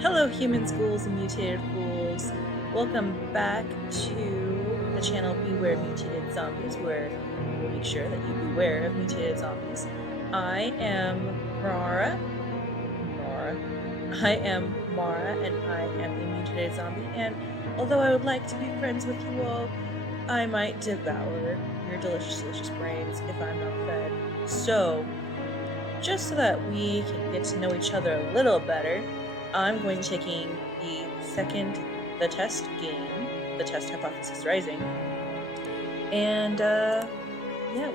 Hello, humans, ghouls, and mutated fools. Welcome back to the channel Beware Mutated Zombies, where we'll make sure that you beware of mutated zombies. I am Mara. Mara. I am Mara, and I am a mutated zombie. And although I would like to be friends with you all, I might devour your delicious, delicious brains if I'm not fed. So, just so that we can get to know each other a little better, I'm going to be taking the test game, the test hypothesis rising, and yeah,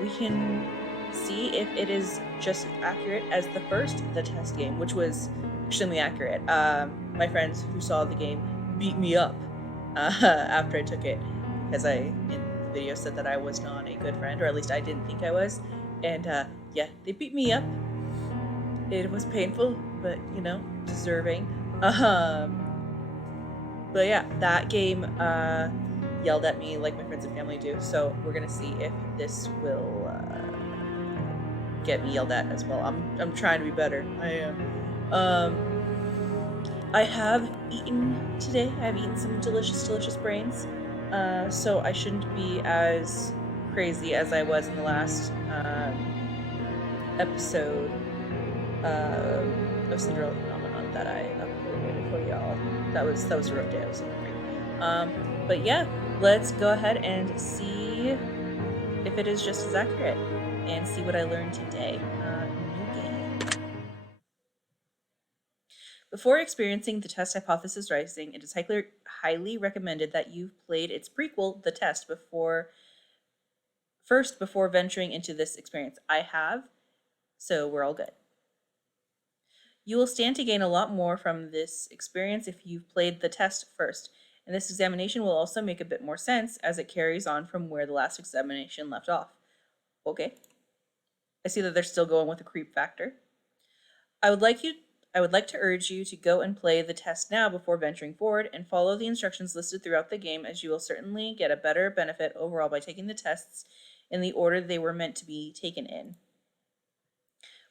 we can see if it is just as accurate as the test game, which was extremely accurate. My friends who saw the game beat me up after I took it because I, in the video, said that I was not a good friend, or at least I didn't think I was, and yeah, they beat me up. It was painful, but deserving. But yeah, that game yelled at me like my friends and family do. So we're gonna see if this will get me yelled at as well. I'm trying to be better. I am. I have eaten today. I've eaten some delicious, delicious brains. So I shouldn't be as crazy as I was in the last episode of Cinderella Phenomenon that I uploaded for y'all. That was a rough day. I was hungry. But yeah, let's go ahead and see if it is just as accurate and see what I learned today. New game. Before experiencing the test hypothesis rising, it is highly recommended that you've played its prequel, The Test, before venturing into this experience. I have, so we're all good. You will stand to gain a lot more from this experience if you've played the test first, and this examination will also make a bit more sense as it carries on from where the last examination left off. Okay. I see that they're still going with the creep factor. I would like to urge you to go and play the test now before venturing forward and follow the instructions listed throughout the game, as you will certainly get a better benefit overall by taking the tests in the order they were meant to be taken in.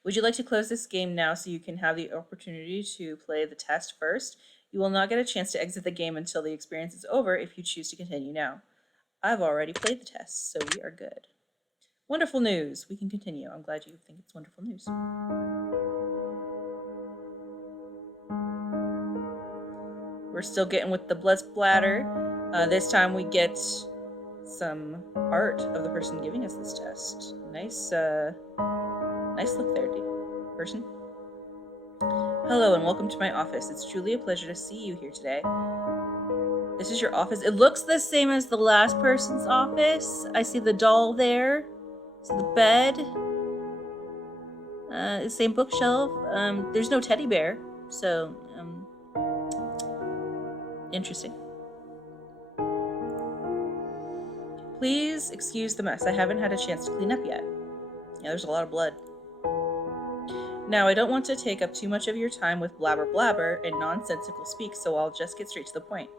Would you like to close this game now so you can have the opportunity to play the test first? You will not get a chance to exit the game until the experience is over if you choose to continue now. I've already played the test, so we are good. Wonderful news. We can continue. I'm glad you think it's wonderful news. We're still getting with the blood splatter. This time we get some art of the person giving us this test. Nice look there, person. Hello and welcome to my office. It's truly a pleasure to see you here today. This is your office. It looks the same as the last person's office. I see the doll there. I see the bed. The same bookshelf. There's no teddy bear, so interesting. Please excuse the mess. I haven't had a chance to clean up yet. Yeah, there's a lot of blood. Now, I don't want to take up too much of your time with blabber blabber and nonsensical speak, so I'll just get straight to the point.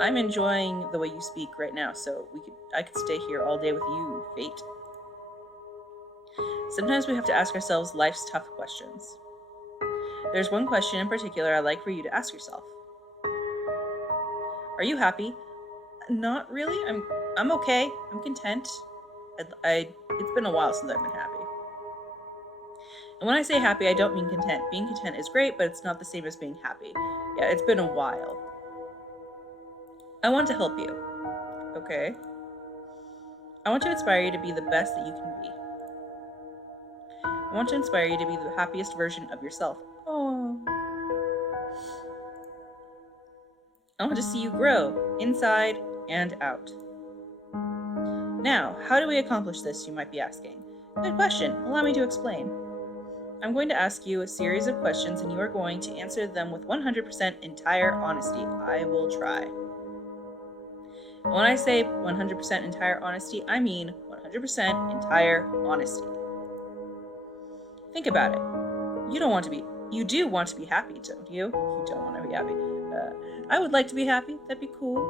I'm enjoying the way you speak right now, so I could stay here all day with you, Fate. Sometimes we have to ask ourselves life's tough questions. There's one question in particular I'd like for you to ask yourself. Are you happy? Not really. I'm okay. I'm content. It's been a while since I've been happy. And when I say happy, I don't mean content. Being content is great, but it's not the same as being happy. Yeah, it's been a while. I want to help you. Okay. I want to inspire you to be the best that you can be. I want to inspire you to be the happiest version of yourself. Oh. I want to see you grow, inside and out. Now, how do we accomplish this, you might be asking? Good question. Allow me to explain. I'm going to ask you a series of questions and you are going to answer them with 100% entire honesty. I will try. When I say 100% entire honesty, I mean 100% entire honesty. Think about it. You do want to be happy, don't you? You don't want to be happy. I would like to be happy. That'd be cool.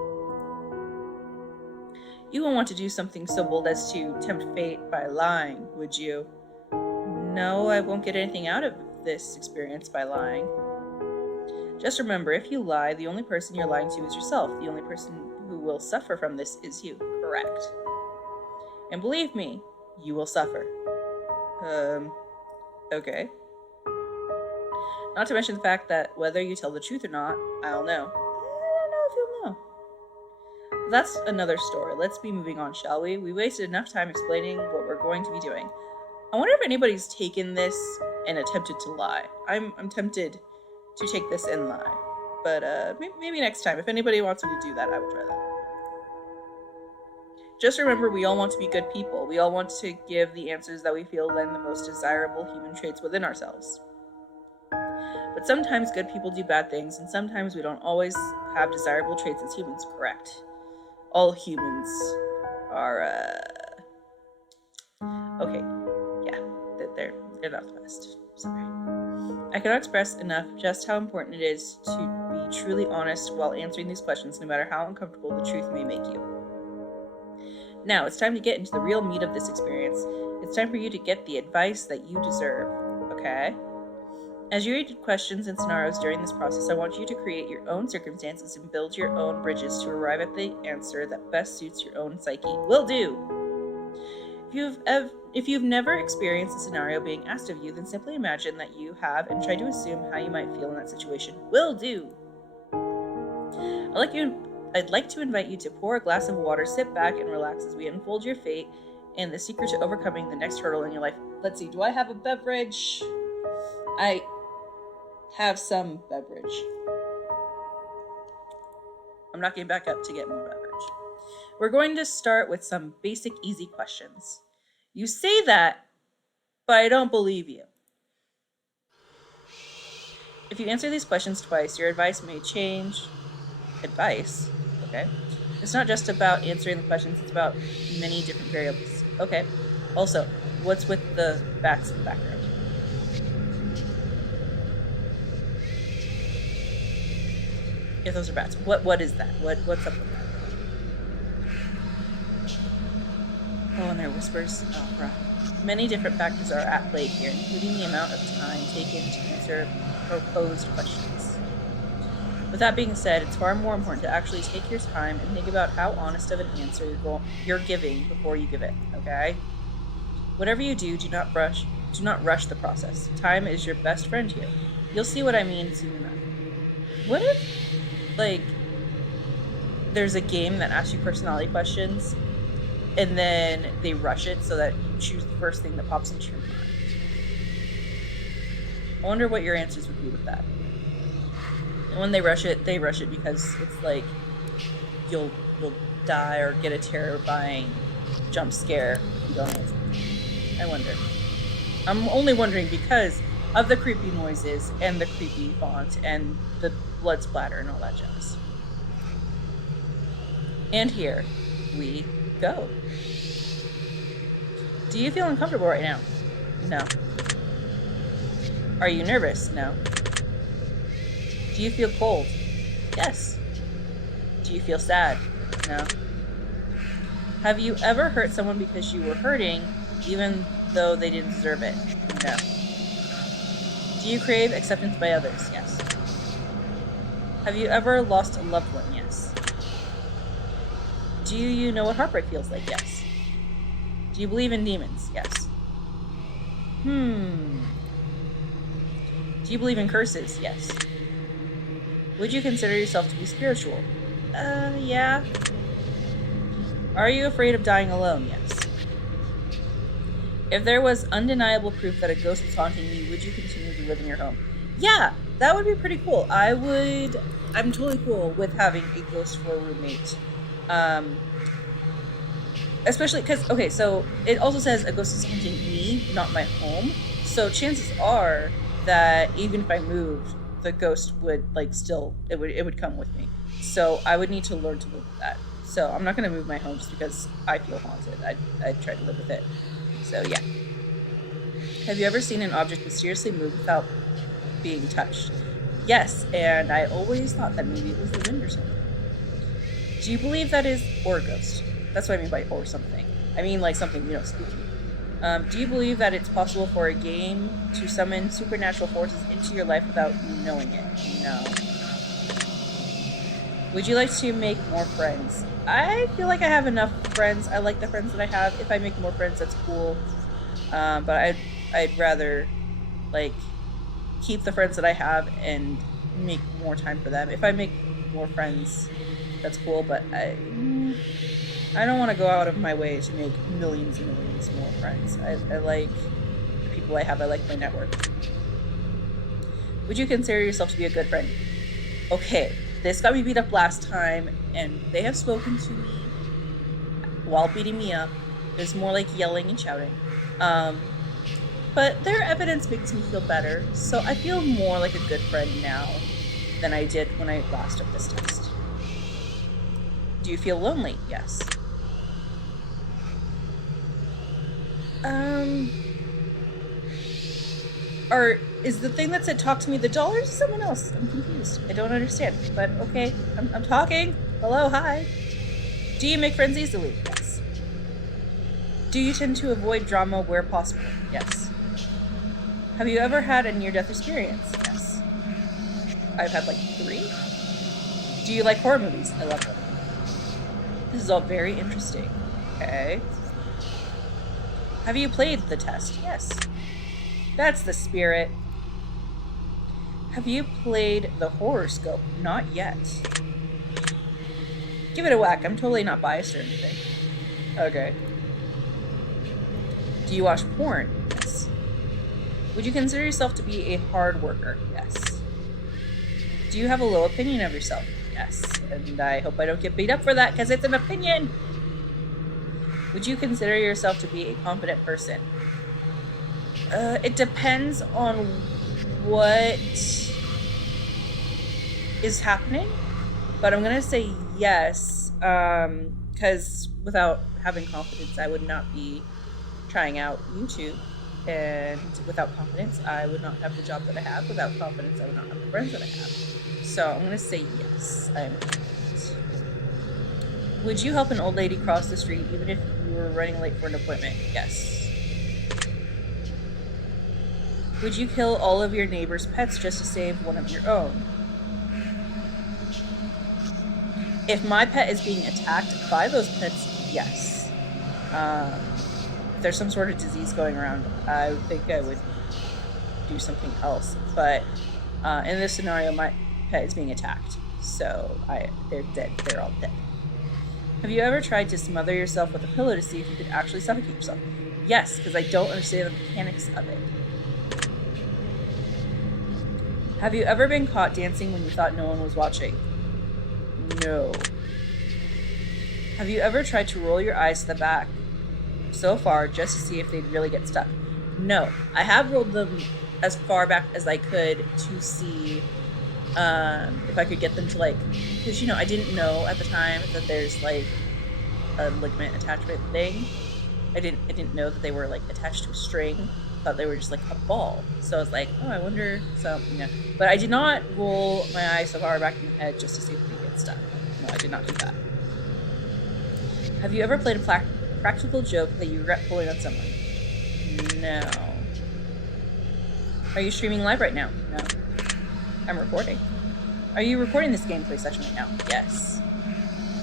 You won't want to do something so bold as to tempt fate by lying, would you? No, I won't get anything out of this experience by lying. Just remember, if you lie, the only person you're lying to is yourself. The only person who will suffer from this is you. Correct. And believe me, you will suffer. Okay. Not to mention the fact that whether you tell the truth or not, I'll know. I don't know if you'll know. That's another story. Let's be moving on, shall we? We wasted enough time explaining what we're going to be doing. I wonder if anybody's taken this and attempted to lie. I'm tempted to take this and lie. But maybe next time. If anybody wants me to do that, I would try that. Just remember, we all want to be good people. We all want to give the answers that we feel lend the most desirable human traits within ourselves. But sometimes good people do bad things, and sometimes we don't always have desirable traits as humans, correct? All humans are, okay, yeah, they're not the best, sorry. I cannot express enough just how important it is to be truly honest while answering these questions, no matter how uncomfortable the truth may make you. Now, it's time to get into the real meat of this experience. It's time for you to get the advice that you deserve, okay? As you read questions and scenarios during this process, I want you to create your own circumstances and build your own bridges to arrive at the answer that best suits your own psyche. Will do! If you've never experienced a scenario being asked of you, then simply imagine that you have and try to assume how you might feel in that situation. Will do! I'd like to invite you to pour a glass of water, sit back, and relax as we unfold your fate and the secret to overcoming the next hurdle in your life. Let's see, do I have a beverage? I have some beverage. I'm not getting back up to get more beverage. We're going to start with some basic, easy questions. You say that, but I don't believe you. If you answer these questions twice, your advice may change. Advice? Okay. It's not just about answering the questions, it's about many different variables. Okay. Also, what's with the bats in the background? If those are bats, what is that? What's up with that? Oh, and there are whispers. Oh, right. Many different factors are at play here, including the amount of time taken to answer proposed questions. With that being said, it's far more important to actually take your time and think about how honest of an answer you're giving before you give it, okay? Whatever you do, do not rush the process. Time is your best friend here. You'll see what I mean soon enough. What if, like, there's a game that asks you personality questions, and then they rush it so that you choose the first thing that pops into your mind? I wonder what your answers would be with that. And when they rush it because it's like you'll die or get a terrifying jump scare if you don't answer. I wonder. I'm only wondering because of the creepy noises and the creepy font and the blood splatter and all that jazz. And here we go. Do you feel uncomfortable right now? No. Are you nervous? No. Do you feel cold? Yes. Do you feel sad? No. Have you ever hurt someone because you were hurting, even though they didn't deserve it? No. Do you crave acceptance by others? Yes. Have you ever lost a loved one? Yes. Do you know what heartbreak feels like? Yes. Do you believe in demons? Yes. Do you believe in curses? Yes. Would you consider yourself to be spiritual? Yeah. Are you afraid of dying alone? Yes. If there was undeniable proof that a ghost was haunting you, would you continue to live in your home? Yeah, that would be pretty cool. I'm totally cool with having a ghost for a roommate. Especially because, okay, so it also says a ghost is haunting me, not my home. So chances are that even if I moved, the ghost would it would come with me. So I would need to learn to live with that. So I'm not going to move my home just because I feel haunted. I'd try to live with it. So yeah. Have you ever seen an object mysteriously move without being touched? Yes, and I always thought that maybe it was the wind or something. Do you believe that is or a ghost? That's what I mean by or something. I mean like something, spooky. Do you believe that it's possible for a game to summon supernatural forces into your life without you knowing it? No. Would you like to make more friends? I feel like I have enough friends. I like the friends that I have. If I make more friends, that's cool. But I'd rather like keep the friends that I have and make more time for them. If I make more friends, that's cool. But I don't want to go out of my way to make millions and millions more friends. I like the people I have. I like my network. Would you consider yourself to be a good friend? Okay, this got me beat up last time, and they have spoken to me while beating me up. It's more like yelling and shouting. But their evidence makes me feel better, so I feel more like a good friend now than I did when I last took this test. Do you feel lonely? Yes. Is the thing that said talk to me the dollars or someone else? I'm confused. I don't understand. But okay, I'm talking. Hello, hi. Do you make friends easily? Yes. Do you tend to avoid drama where possible? Yes. Have you ever had a near-death experience? Yes. I've had like 3. Do you like horror movies? I love them. This is all very interesting. Okay. Have you played the test? Yes. That's the spirit. Have you played the horoscope? Not yet. Give it a whack. I'm totally not biased or anything. Okay. Do you watch porn? Yes. Would you consider yourself to be a hard worker? Yes. Do you have a low opinion of yourself? Yes. And I hope I don't get beat up for that because it's an opinion. Would you consider yourself to be a confident person? It depends on what is happening, but I'm gonna say yes, because without having confidence, I would not be trying out YouTube, and without confidence, I would not have the job that I have. Without confidence, I would not have the friends that I have. So I'm gonna say yes, I am confident. Would you help an old lady cross the street even if you were running late for an appointment? Yes. Would you kill all of your neighbor's pets just to save one of your own? If my pet is being attacked by those pets, yes. If there's some sort of disease going around, I think I would do something else. But in this scenario, my pet is being attacked. So they're dead. They're all dead. Have you ever tried to smother yourself with a pillow to see if you could actually suffocate yourself? Yes, because I don't understand the mechanics of it. Have you ever been caught dancing when you thought no one was watching? No. Have you ever tried to roll your eyes to the back so far just to see if they'd really get stuck? No. I have rolled them as far back as I could to see if I could get them to because I didn't know at the time that there's like a ligament attachment thing. I didn't know that they were like attached to a string. I thought they were just like a ball. So I was like, oh, I wonder. So but I did not roll my eyes so far back in the head just to see if they get stuck. No, I did not do that. Have you ever played a practical joke that you regret pulling on someone? No. Are you streaming live right now? No. I'm recording. Are you recording this gameplay session right now? Yes.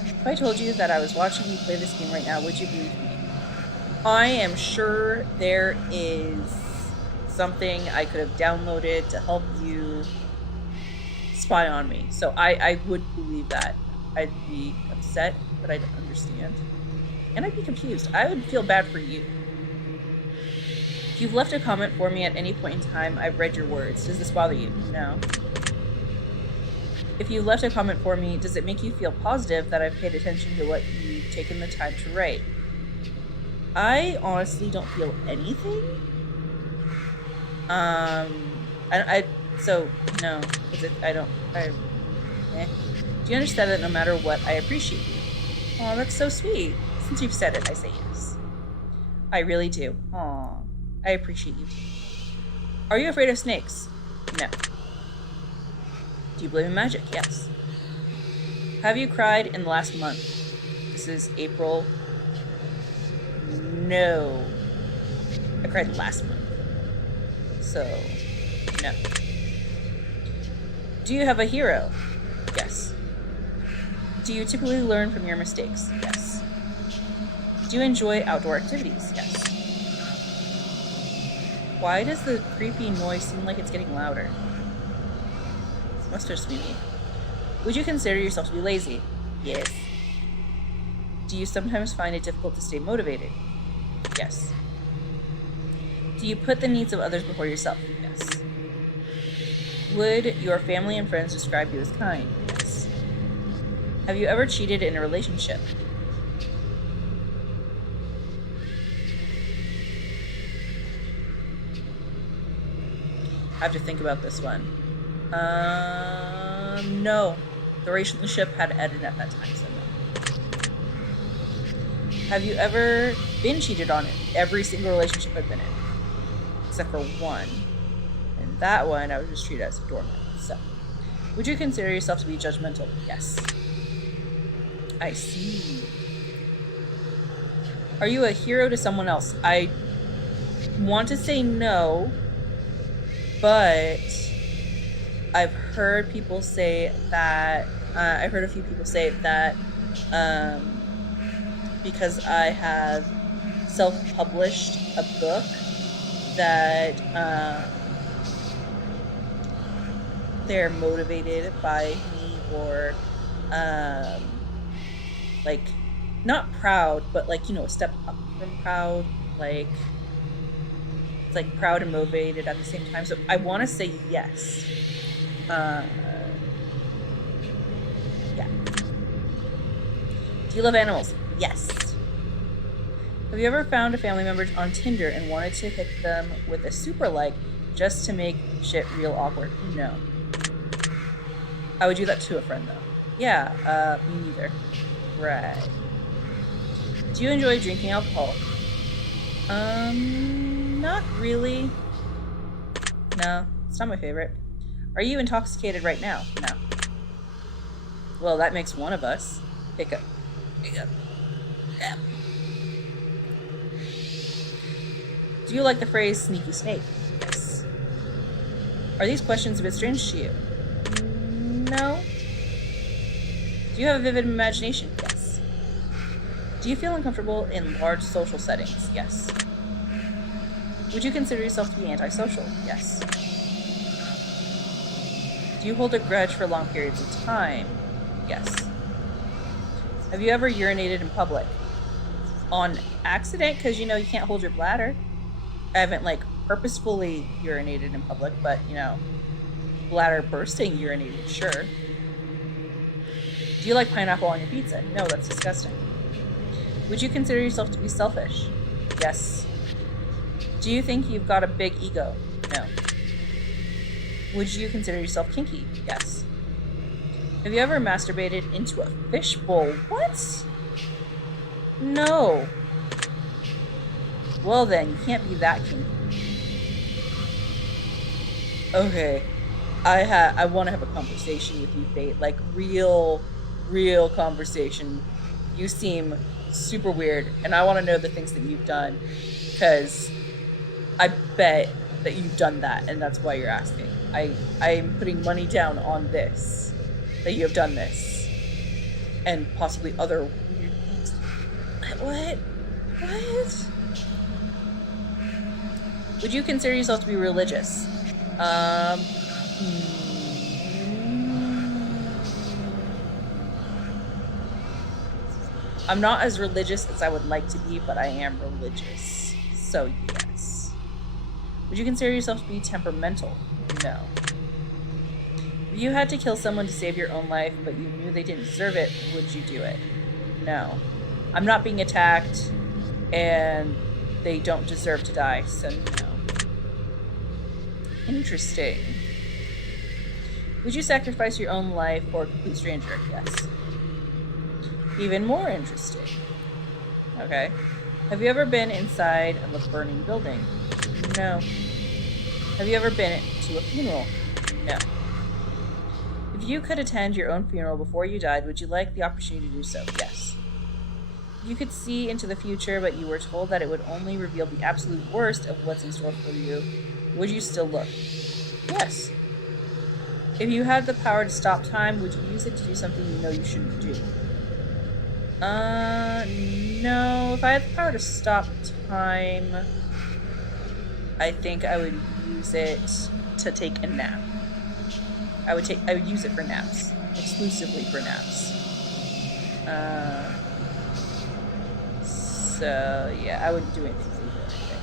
If I told you that I was watching you play this game right now, would you believe me? I am sure there is something I could have downloaded to help you spy on me. So I would believe that. I'd be upset, but I'd understand. And I'd be confused. I would feel bad for you. If you've left a comment for me at any point in time, I've read your words. Does this bother you? No. If you've left a comment for me, does it make you feel positive that I've paid attention to what you've taken the time to write? I honestly don't feel anything. So no, because do you understand that no matter what, I appreciate you? Oh, that's so sweet. Since you've said it, I say yes. I really do. Aw, I appreciate you. Are you afraid of snakes? No. Do you believe in magic? Yes. Have you cried in the last month? This is April. No. I cried last month. So, no. Do you have a hero? Yes. Do you typically learn from your mistakes? Yes. Do you enjoy outdoor activities? Yes. Why does the creepy noise seem like it's getting louder? It must just be me. Would you consider yourself to be lazy? Yes. Do you sometimes find it difficult to stay motivated? Yes. Do you put the needs of others before yourself? Yes. Would your family and friends describe you as kind? Yes. Have you ever cheated in a relationship? I have to think about this one. No. The relationship had ended at that time, so no. Have you ever been cheated on in every single relationship I've been in? Except for one. And that one, I was just treated as a doormat. So, would you consider yourself to be judgmental? Yes. I see. Are you a hero to someone else? I want to say no, but I've heard people say that, I've heard a few people say that because I have self-published a book that they're motivated by me, or like, not proud, but like, you know, a step up from proud, like, it's like proud and motivated at the same time. So I want to say yes. Yeah. Do you love animals? Yes. Have you ever found a family member on Tinder and wanted to hit them with a super like just to make shit real awkward? No. I would do that to a friend though. Yeah, me neither. Right. Do you enjoy drinking alcohol? Not really. No, it's not my favorite. Are you intoxicated right now? No. Well, that makes one of us. Hiccup. Hiccup. Yeah. Do you like the phrase sneaky snake? Yes. Are these questions a bit strange to you? No. Do you have a vivid imagination? Yes. Do you feel uncomfortable in large social settings? Yes. Would you consider yourself to be antisocial? Yes. Do you hold a grudge for long periods of time? Yes. Have you ever urinated in public? On accident, because you know you can't hold your bladder. I haven't like purposefully urinated in public, but you know, bladder bursting urinated, sure. Do you like pineapple on your pizza? No, that's disgusting. Would you consider yourself to be selfish? Yes. Do you think you've got a big ego? No. Would you consider yourself kinky? Yes. Have you ever masturbated into a fishbowl? What? No. Well then, you can't be that kinky. Okay. I want to have a conversation with you, Fate. Like, real conversation. You seem super weird, and I want to know the things that you've done, because I bet that you've done that, and that's why you're asking. I'm putting money down on this, that you have done this, and possibly other weird things. What? Would you consider yourself to be religious? I'm not as religious as I would like to be, but I am religious. So yes. Would you consider yourself to be temperamental? No. If you had to kill someone to save your own life, but you knew they didn't deserve it, would you do it? No. I'm not being attacked, and they don't deserve to die, so no. Interesting. Would you sacrifice your own life for a complete stranger? Yes. Even more interesting. Okay. Have you ever been inside of a burning building? No. Have you ever been to a funeral? No. If you could attend your own funeral before you died, would you like the opportunity to do so? Yes. If you could see into the future, but you were told that it would only reveal the absolute worst of what's in store for you, would you still look? Yes. If you had the power to stop time, would you use it to do something you know you shouldn't do? No. If I had the power to stop time, I think I would use it to take a nap. I would use it for naps. Exclusively for naps. So, yeah, I wouldn't do anything illegal or anything.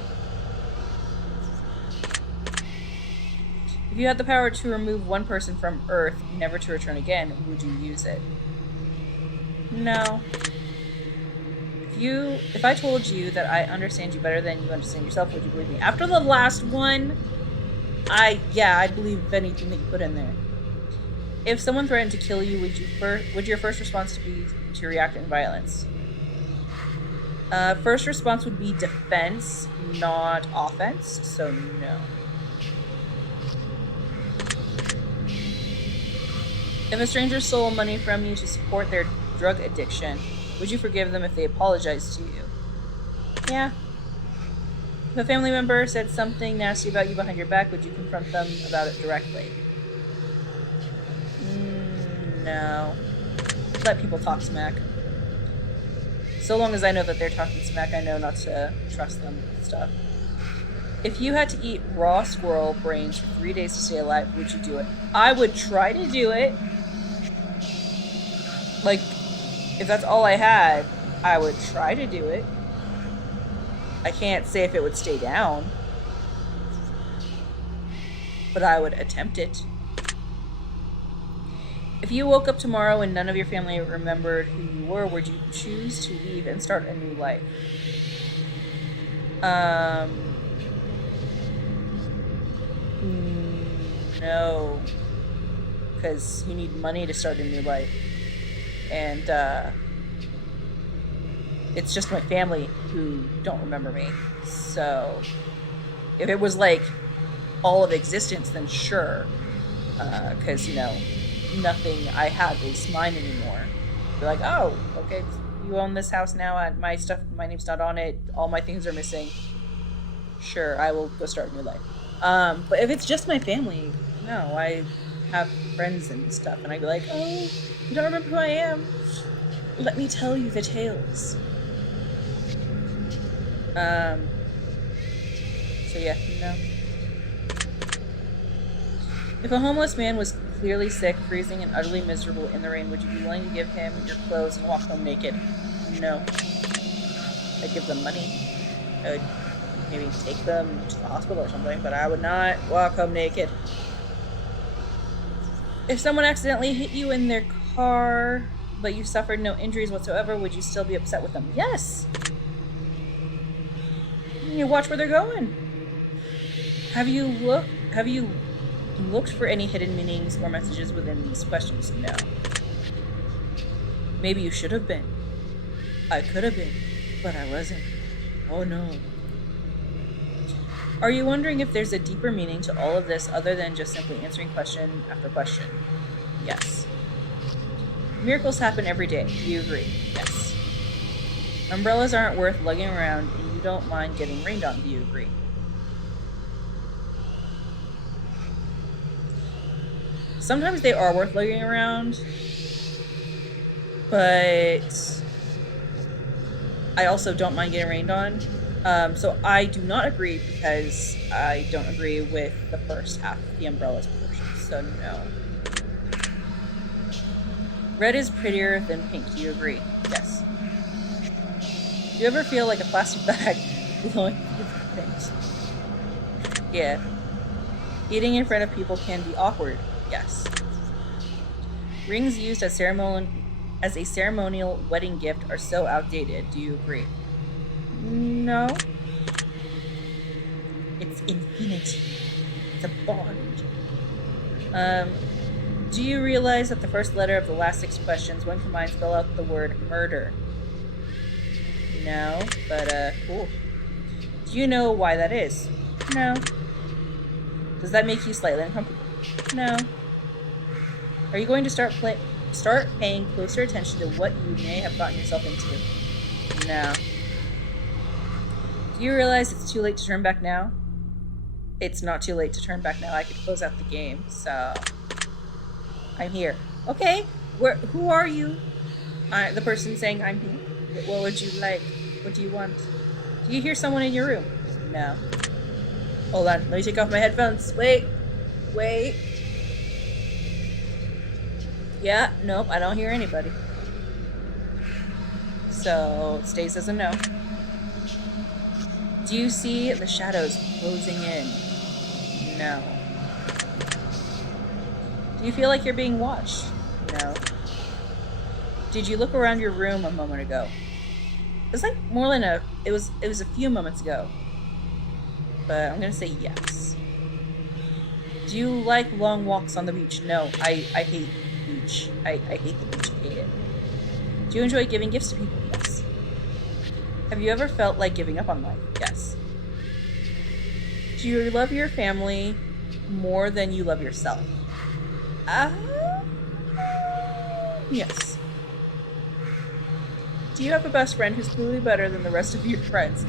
If you had the power to remove one person from Earth, never to return again, would you use it? No. If I told you that I understand you better than you understand yourself, would you believe me? After the last one, I'd believe anything that you put in there. If someone threatened to kill you, would your first response be to react in violence? First response would be defense, not offense, so no. If a stranger stole money from you to support their drug addiction, would you forgive them if they apologized to you? Yeah. If a family member said something nasty about you behind your back, would you confront them about it directly? No. Let people talk smack. So long as I know that they're talking smack, I know not to trust them with stuff. If you had to eat raw squirrel brains for 3 days to stay alive, would you do it? I would try to do it. Like, if that's all I had, I would try to do it. I can't say if it would stay down, but I would attempt it. If you woke up tomorrow and none of your family remembered who you were, would you choose to leave and start a new life? No. Because you need money to start a new life. And, it's just my family who don't remember me. So, if it was like all of existence, then sure. Because, nothing I have is mine anymore. They're like, oh, okay, you own this house now, and my name's not on it, all my things are missing. Sure, I will go start a new life. But if it's just my family, no, I have friends and stuff, and I'd be like, oh, you don't remember who I am? Let me tell you the tales. So yeah, no. If a homeless man was clearly sick, freezing, and utterly miserable in the rain, would you be willing to give him your clothes and walk home naked? No. I'd give them money. I would maybe take them to the hospital or something, but I would not walk home naked. If someone accidentally hit you in their car, but you suffered no injuries whatsoever, would you still be upset with them? Yes! You watch where they're going. Have you looked for any hidden meanings or messages within these questions? No. Maybe you should have been. I could have been, but I wasn't. Oh no. Are you wondering if there's a deeper meaning to all of this other than just simply answering question after question? Yes. Miracles happen every day. Do you agree? Yes. Umbrellas aren't worth lugging around, and you don't mind getting rained on. Do you agree? Sometimes they are worth lugging around, but I also don't mind getting rained on. So I do not agree because I don't agree with the first half, the umbrellas portion. So no. Red is prettier than pink. Do you agree? Yes. Do you ever feel like a plastic bag blowing through things? Yeah. Eating in front of people can be awkward. Yes. Rings used as a ceremonial wedding gift are so outdated. Do you agree? No. It's infinity. It's a bond. Do you realize that the first letter of the last 6 questions, when combined, spell out the word murder? No, but cool. Do you know why that is? No. Does that make you slightly uncomfortable? No. Are you going to start paying closer attention to what you may have gotten yourself into? No. Do you realize it's too late to turn back now? It's not too late to turn back now. I could close out the game, so I'm here. Okay, who are you? The person saying I'm he. What would you like? What do you want? Do you hear someone in your room? No. Hold on. Let me take off my headphones. Wait. Yeah, nope, I don't hear anybody. So, it stays as a no. Do you see the shadows closing in? No. Do you feel like you're being watched? No. Did you look around your room a moment ago? It's like more than it was a few moments ago. But I'm gonna say yes. Do you like long walks on the beach? No, I hate the beach. I hate the beach. I hate it. Do you enjoy giving gifts to people? Yes. Have you ever felt like giving up on life? Yes. Do you love your family more than you love yourself? Yes. Do you have a best friend who's clearly better than the rest of your friends?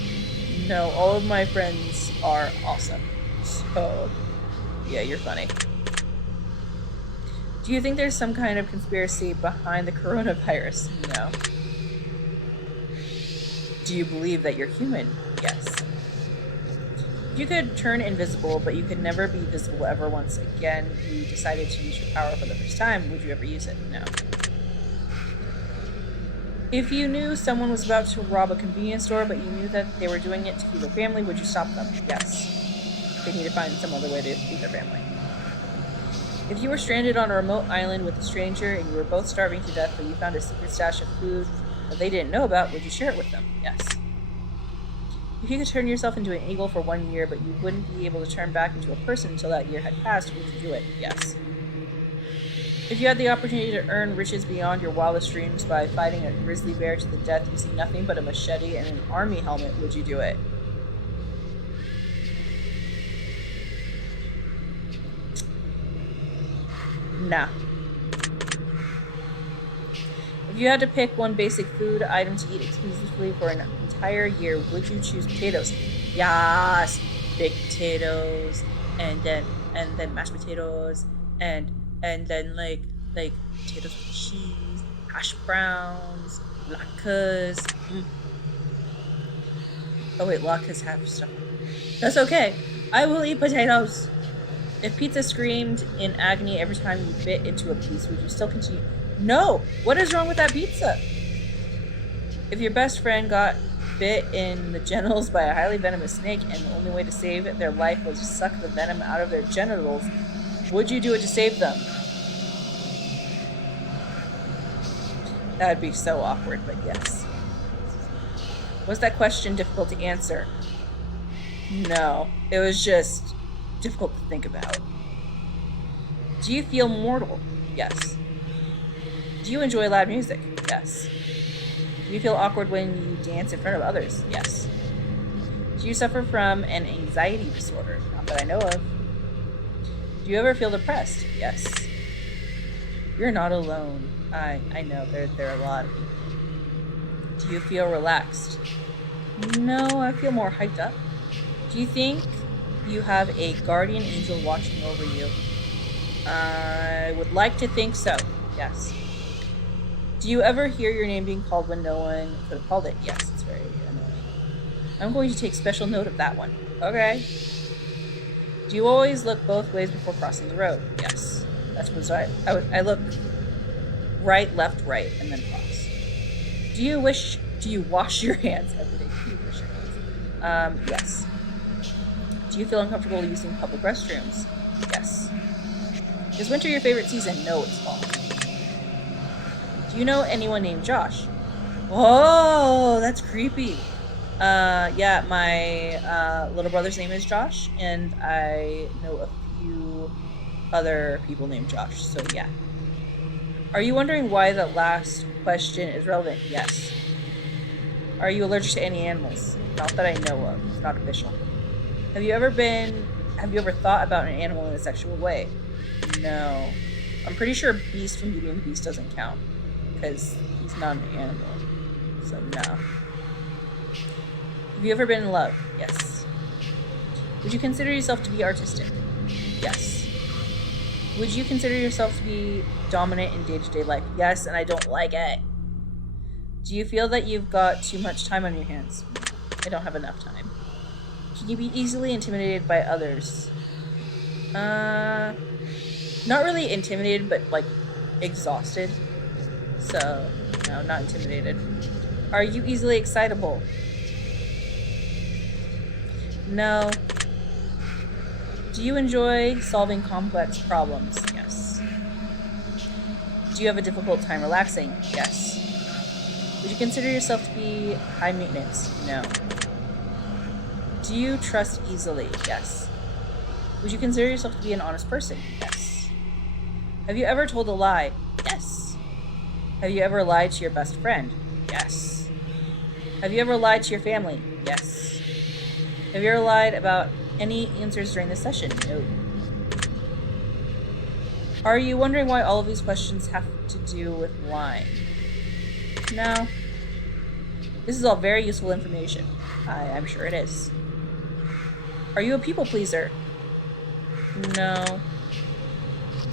No, all of my friends are awesome. So, yeah, you're funny. Do you think there's some kind of conspiracy behind the coronavirus? No. Do you believe that you're human? Yes. If you could turn invisible, but you could never be visible ever once again, you decided to use your power for the first time, would you ever use it? No. If you knew someone was about to rob a convenience store, but you knew that they were doing it to feed their family, would you stop them? Yes. They need to find some other way to feed their family. If you were stranded on a remote island with a stranger and you were both starving to death, but you found a secret stash of food that they didn't know about, would you share it with them? Yes. If you could turn yourself into an eagle for 1 year, but you wouldn't be able to turn back into a person until that year had passed, would you do it? Yes. If you had the opportunity to earn riches beyond your wildest dreams by fighting a grizzly bear to the death using nothing but a machete and an army helmet, would you do it? Nah. If you had to pick one basic food item to eat exclusively for an entire year, would you choose potatoes? Yes, baked potatoes, and then mashed potatoes, and then like potatoes with cheese, hash browns, latkes. Oh wait, latkes have stuff. That's okay. I will eat potatoes. If pizza screamed in agony every time you bit into a piece, would you still continue? No! What is wrong with that pizza? If your best friend got bit in the genitals by a highly venomous snake and the only way to save their life was to suck the venom out of their genitals, would you do it to save them? That would be so awkward, but yes. Was that question difficult to answer? No. It was just difficult to think about. Do you feel mortal? Yes. Do you enjoy loud music? Yes. Do you feel awkward when you dance in front of others? Yes. Do you suffer from an anxiety disorder? Not that I know of. Do you ever feel depressed? Yes. You're not alone. I know, there are a lot of people. Do you feel relaxed? No, I feel more hyped up. Do you think you have a guardian angel watching over you? I would like to think so. Yes. Do you ever hear your name being called when no one could have called it? Yes, it's very annoying. I'm going to take special note of that one. Okay. Do you always look both ways before crossing the road? Yes. That's what I look right, left, right, and then cross. Do you wash your hands every day? Do you wash your hands? Yes. Do you feel uncomfortable using public restrooms? Yes. Is winter your favorite season? No, it's fall. Do you know anyone named Josh? Oh, that's creepy. Yeah, my little brother's name is Josh, and I know a few other people named Josh, so yeah. Are you wondering why the last question is relevant? Yes. Are you allergic to any animals? Not that I know of. It's not official. Have you ever thought about an animal in a sexual way? No. I'm pretty sure Beast from Beauty and the Beast doesn't count, because he's not an animal. So no. Have you ever been in love? Yes. Would you consider yourself to be artistic? Yes. Would you consider yourself to be dominant in day-to-day life? Yes, and I don't like it. Do you feel that you've got too much time on your hands? I don't have enough time. Can you be easily intimidated by others? Not really intimidated, but like exhausted. So, no, not intimidated. Are you easily excitable? No. Do you enjoy solving complex problems? Yes. Do you have a difficult time relaxing? Yes. Would you consider yourself to be high maintenance? No. Do you trust easily? Yes. Would you consider yourself to be an honest person? Yes. Have you ever told a lie? Yes. Have you ever lied to your best friend? Yes. Have you ever lied to your family? Yes. Have you ever lied about any answers during this session? No. Are you wondering why all of these questions have to do with lying? No. This is all very useful information. I'm sure it is. Are you a people pleaser? No.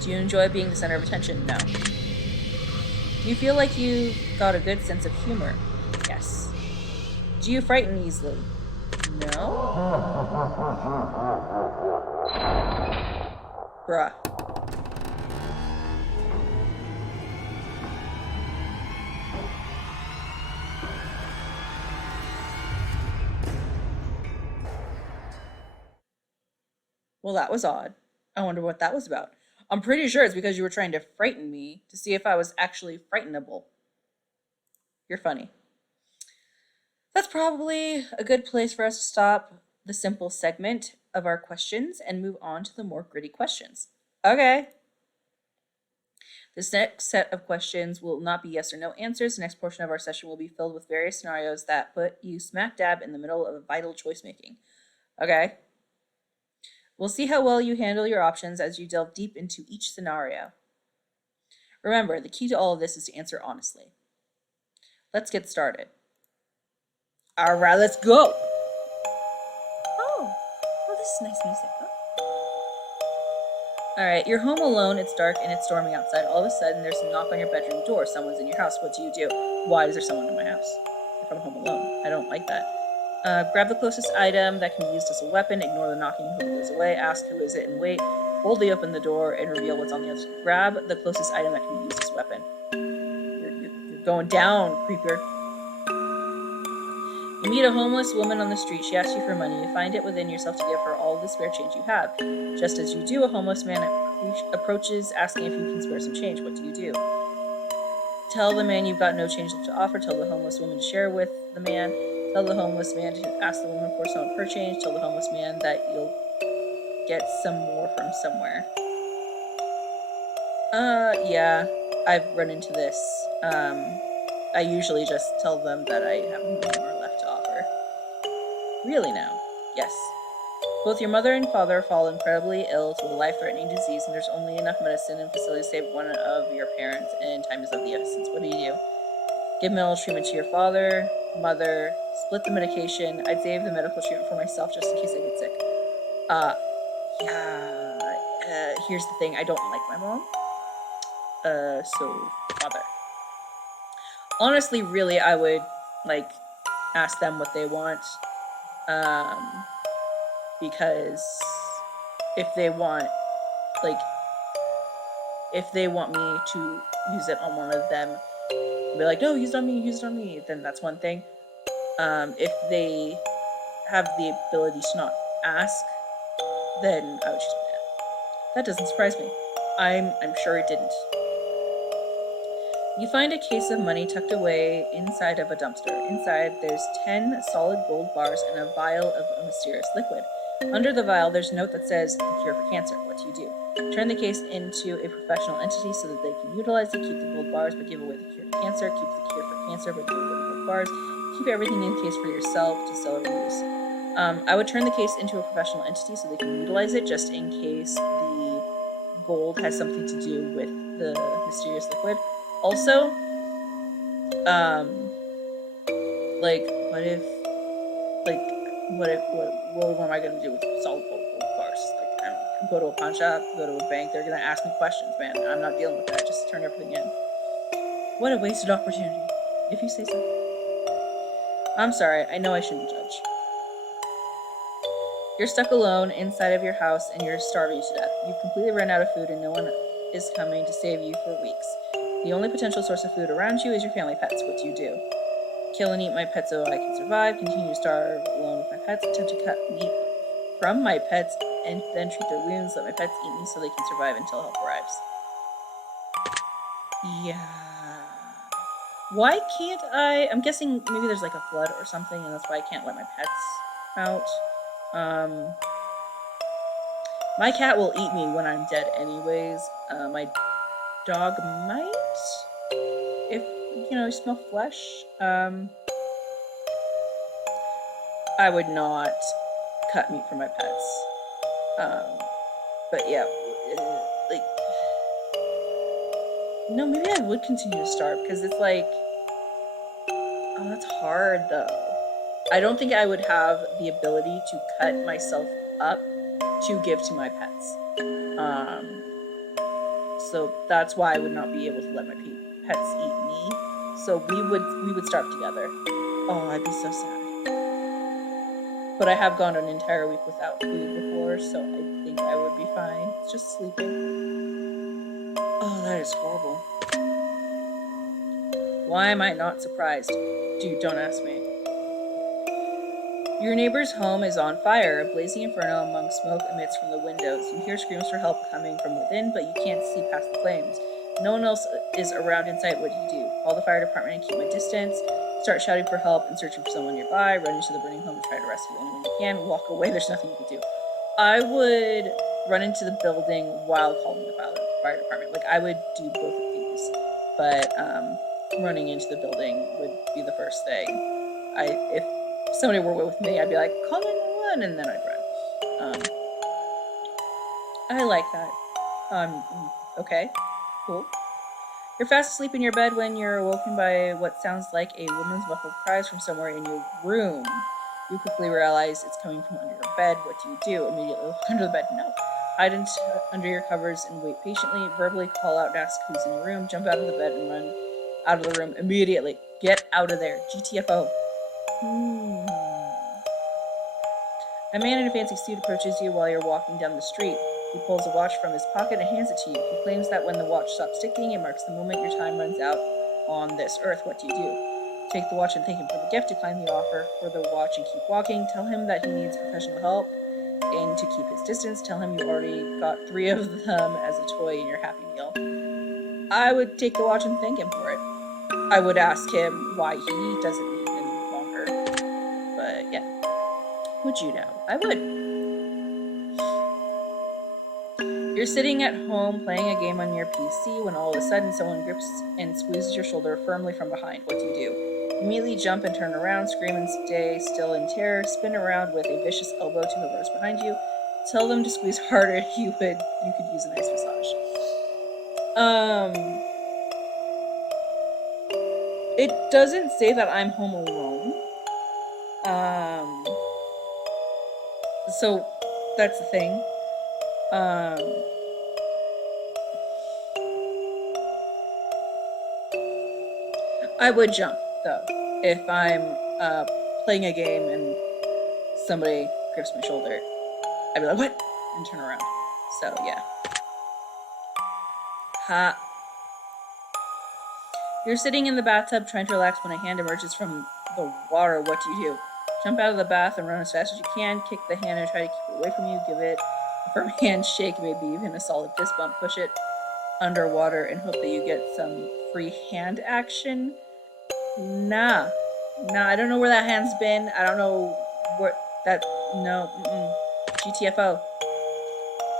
Do you enjoy being the center of attention? No. Do you feel like you've got a good sense of humor? Yes. Do you frighten easily? No. Bruh. Well, that was odd. I wonder what that was about. I'm pretty sure it's because you were trying to frighten me to see if I was actually frightenable. You're funny. That's probably a good place for us to stop the simple segment of our questions and move on to the more gritty questions. Okay. This next set of questions will not be yes or no answers. The next portion of our session will be filled with various scenarios that put you smack dab in the middle of a vital choice making. Okay? We'll see how well you handle your options as you delve deep into each scenario. Remember, the key to all of this is to answer honestly. Let's get started. All right, let's go. Oh, this is nice music. All right, you're home alone. It's dark and it's storming outside. All of a sudden, there's a knock on your bedroom door. Someone's in your house. What do? Why is there someone in my house? If I'm home alone, I don't like that. Grab the closest item that can be used as a weapon. Ignore the knocking. Hope it goes away. Ask who is it and wait. Boldly open the door and reveal what's on the other side. Grab the closest item that can be used as a weapon. You're going down, creeper. You meet a homeless woman on the street. She asks you for money. You find it within yourself to give her all the spare change you have. Just as you do, a homeless man approaches, asking if you can spare some change. What do? Tell the man you've got no change left to offer. Tell the homeless woman to share with the man. Tell the homeless man to ask the woman for some of her change. Tell the homeless man that you'll get some more from somewhere. Yeah, I've run into this. I usually just tell them that I have no more left to offer. Really now? Yes. Both your mother and father fall incredibly ill to a life-threatening disease, and there's only enough medicine and facilities to save one of your parents, and time is of the essence. What do? Give medical treatment to your father, mother, split the medication. I'd save the medical treatment for myself just in case I get sick. Here's the thing. I don't like my mom. So father. Honestly, really, I would, like, ask them what they want. Because if they want, like, if they want me to use it on one of them, be like, no, use it on me, then that's one thing. If they have the ability to not ask, then I would choose my dad. That doesn't surprise me. I'm sure it didn't. You find a case of money tucked away inside of a dumpster. Inside, there's 10 solid gold bars and a vial of a mysterious liquid. Under the vial, there's a note that says, the cure for cancer. What do? Turn the case into a professional entity so that they can utilize it. Keep the gold bars, but give away the cure to cancer. Keep the cure for cancer, but give away the gold bars. Keep everything in the case for yourself to sell or use. I would turn the case into a professional entity so they can utilize it, just in case the gold has something to do with the mysterious liquid. Also, like, what am I gonna do with solid gold bars? Like, I don't know, go to a pawn shop, go to a bank, they're gonna ask me questions, man. I'm not dealing with that. Just turn everything in. What a wasted opportunity. If you say so. I'm sorry, I know I shouldn't judge. You're stuck alone inside of your house and you're starving to death. You've completely run out of food and no one is coming to save you for weeks. The only potential source of food around you is your family pets. What do you do? Kill and eat my pets so I can survive, continue to starve alone with my pets, attempt to cut meat from my pets, and then treat their wounds, let my pets eat me so they can survive until help arrives. Yeah. Why can't I? I'm guessing maybe there's like a flood or something, and that's why I can't let my pets out. My cat will eat me when I'm dead anyways. My dog might, if, smell flesh. I would not cut meat for my pets. But yeah, like, no, maybe I would continue to starve, because it's like, oh, that's hard though. I don't think I would have the ability to cut myself up to give to my pets. So that's why I would not be able to let my pets eat me. So we would starve together. Oh, I'd be so sad. But I have gone an entire week without food before, so I think I would be fine. It's just sleeping. Oh, that is horrible. Why am I not surprised? Dude, don't ask me. Your neighbor's home is on fire. A blazing inferno among smoke emits from the windows. You hear screams for help coming from within, but you can't see past the flames. No one else is around in sight. What do? Call the fire department and keep my distance. Start shouting for help and searching for someone nearby. Run into the burning home and try to rescue anyone you can. Walk away. There's nothing you can do. I would run into the building while calling the fire department. Like, I would do both of these. But running into the building would be the first thing. If somebody were with me, I'd be like, call 911, and then I'd run. I like that. Okay, cool. You're fast asleep in your bed when you're awoken by what sounds like a woman's muffled cries from somewhere in your room. You quickly realize it's coming from under your bed. What do? Immediately look under the bed. No. Hide under your covers and wait patiently. Verbally call out and ask who's in your room. Jump out of the bed and run out of the room immediately. Get out of there. GTFO. A man in a fancy suit approaches you while you're walking down the street. He pulls a watch from his pocket and hands it to you. He claims that when the watch stops ticking, it marks the moment your time runs out on this earth. What do? Take the watch and thank him for the gift. Decline the offer for the watch and keep walking. Tell him that he needs professional help and to keep his distance. Tell him you already got 3 of them as a toy in your Happy Meal. I would take the watch and thank him for it. I would ask him why he doesn't need it any longer. But yeah. Would you know? I would. You're sitting at home playing a game on your PC when all of a sudden someone grips and squeezes your shoulder firmly from behind. What do? Immediately jump and turn around, scream and stay still in terror, spin around with a vicious elbow to whoever's behind you. Tell them to squeeze harder. You could use a nice massage. It doesn't say that I'm home alone. So that's the thing. I would jump though if I'm playing a game and somebody grips my shoulder. I'd be like, what? And turn around. So yeah. Ha. You're sitting in the bathtub trying to relax when a hand emerges from the water. What do? Jump out of the bath and run as fast as you can. Kick the hand and try to keep it away from you. Give it a firm handshake, maybe even a solid fist bump. Push it underwater and hope that you get some free hand action. Nah, I don't know where that hand's been. I don't know what that. No, GTFO.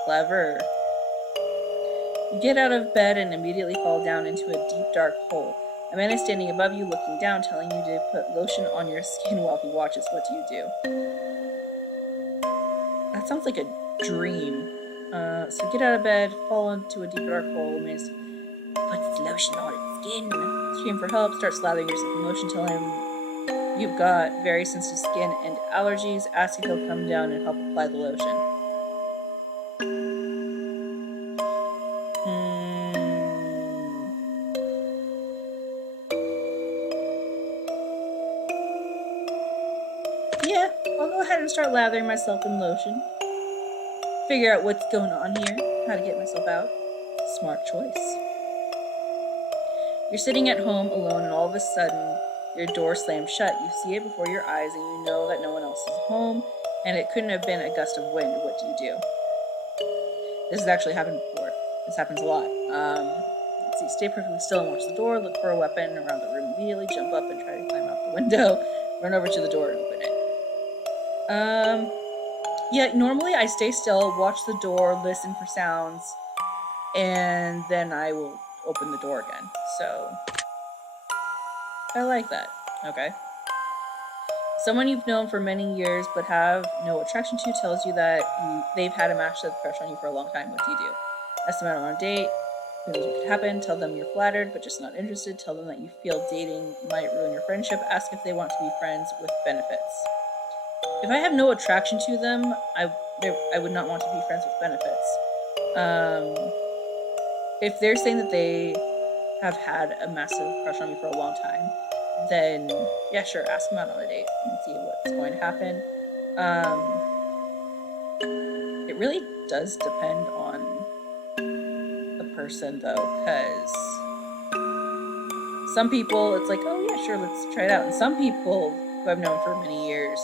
Clever. You get out of bed and immediately fall down into a deep, dark hole. A man is standing above you, looking down, telling you to put lotion on your skin while he watches. What do? That sounds like a dream. So get out of bed, fall into a deep, dark hole. Puts lotion on its skin. Scream for help. Start slathering yourself in lotion. Tell him you've got very sensitive skin and allergies. Ask if he'll come down and help apply the lotion. Yeah, I'll go ahead and start lathering myself in lotion. Figure out what's going on here, how to get myself out. Smart choice. You're sitting at home alone, and all of a sudden, your door slams shut. You see it before your eyes, and you know that no one else is home, and it couldn't have been a gust of wind. What do? This has actually happened before. This happens a lot. Let's see, stay perfectly still and watch the door. Look for a weapon around the room immediately. Jump up and try to climb out the window. Run over to the door and open it. Yeah, normally I stay still, watch the door, listen for sounds, and then I will open the door again. So, I like that. Okay. Someone you've known for many years but have no attraction to tells you that they've had a massive crush on you for a long time. What do? Ask them out on a date. Who knows what could happen? Tell them you're flattered but just not interested. Tell them that you feel dating might ruin your friendship. Ask if they want to be friends with benefits. If I have no attraction to them, I would not want to be friends with benefits. If they're saying that they have had a massive crush on me for a long time, then yeah, sure, ask them out on a date and see what's going to happen. It really does depend on the person though, because some people it's like, oh yeah, sure, let's try it out. And some people who I've known for many years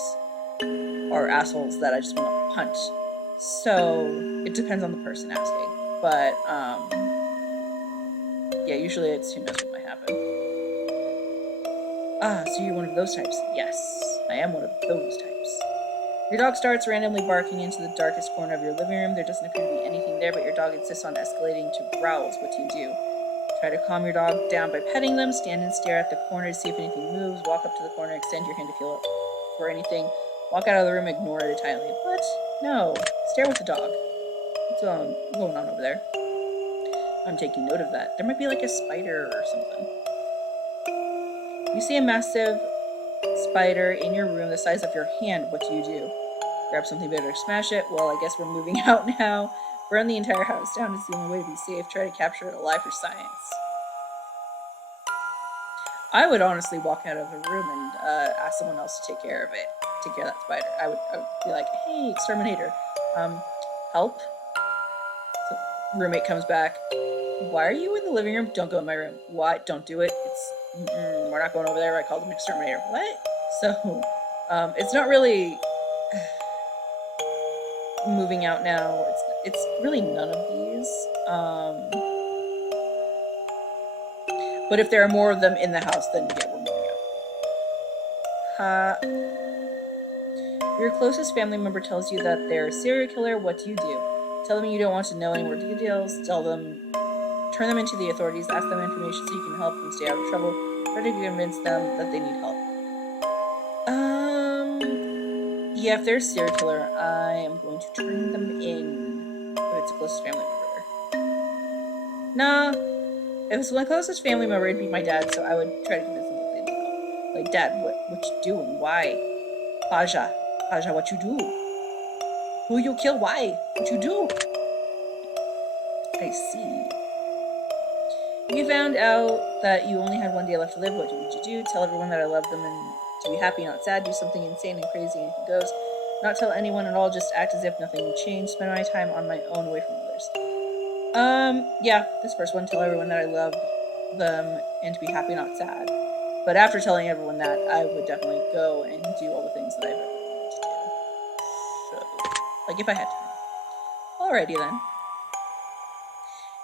are assholes that I just want to punch. So it depends on the person asking. But yeah, usually it's who knows what might happen. So you're one of those types. Yes, I am one of those types. Your dog starts randomly barking into the darkest corner of your living room. There doesn't appear to be anything there, but your dog insists on escalating to growls. What do? Try to calm your dog down by petting them. Stand and stare at the corner to see if anything moves. Walk up to the corner, extend your hand to feel for anything. Walk out of the room, ignore it entirely. What? No. Stare with the dog. What's going on over there? I'm taking note of that. There might be like a spider or something. You see a massive spider in your room the size of your hand. What do? Grab something better to smash it. Well, I guess we're moving out now. Burn the entire house down is the only way to be safe. Try to capture it alive for science. I would honestly walk out of the room and ask someone else to take care of it. Take care of that spider. I would be like, hey, exterminator, help. So roommate comes back. Why are you in the living room? Don't go in my room. What? Don't do it. We're not going over there. I called him exterminator. What? So, it's not really moving out now. It's really none of these. But if there are more of them in the house, then yeah, we're moving out. Your closest family member tells you that they're a serial killer. What do? Tell them you don't want to know any more details. Turn them into the authorities. Ask them information so you can help them stay out of trouble. Try to convince them that they need help. Yeah, if they're a serial killer, I am going to turn them in. If it's a closest family member. Nah. If it's my closest family member, it'd be my dad, so I would try to convince him that they need help. Like, Dad, what you doing? Why? Haja, what you do? Who you kill? Why? What you do? I see. You found out that you only had one day left to live. What would you do? Tell everyone that I love them and to be happy, not sad. Do something insane and crazy, anything goes. Not tell anyone at all, just act as if nothing changed. Spend my time on my own, away from others. Yeah, this first one, tell everyone that I love them and to be happy, not sad. But after telling everyone that, I would definitely go and do all the things that I've ever wanted to do. So, like if I had time. Alrighty then.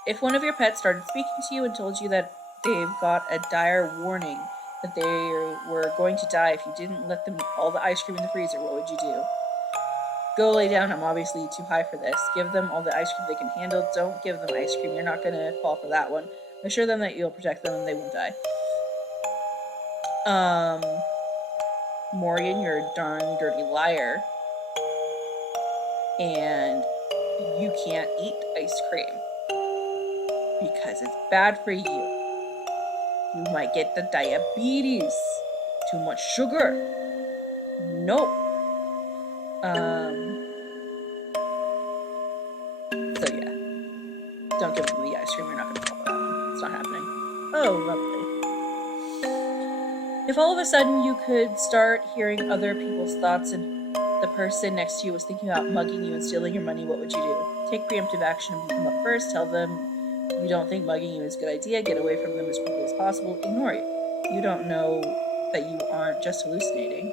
If one of your pets started speaking to you and told you that they've got a dire warning that they were going to die if you didn't let them eat all the ice cream in the freezer, what would you do? Go lay down. I'm obviously too high for this. Give them all the ice cream they can handle. Don't give them ice cream. You're not going to fall for that one. Assure them that you'll protect them and they won't die. Morgan, you're a darn dirty liar. And you can't eat ice cream. Because it's bad for you. You might get the diabetes. Too much sugar. Nope. So yeah. Don't give them the ice cream. You're not going to fall for that one. It's not happening. Oh, lovely. If all of a sudden you could start hearing other people's thoughts and the person next to you was thinking about mugging you and stealing your money, what would you do? Take preemptive action and beat them up first. Tell them you don't think mugging you is a good idea. Get away from them as quickly as possible. Ignore it. You don't know that you aren't just hallucinating.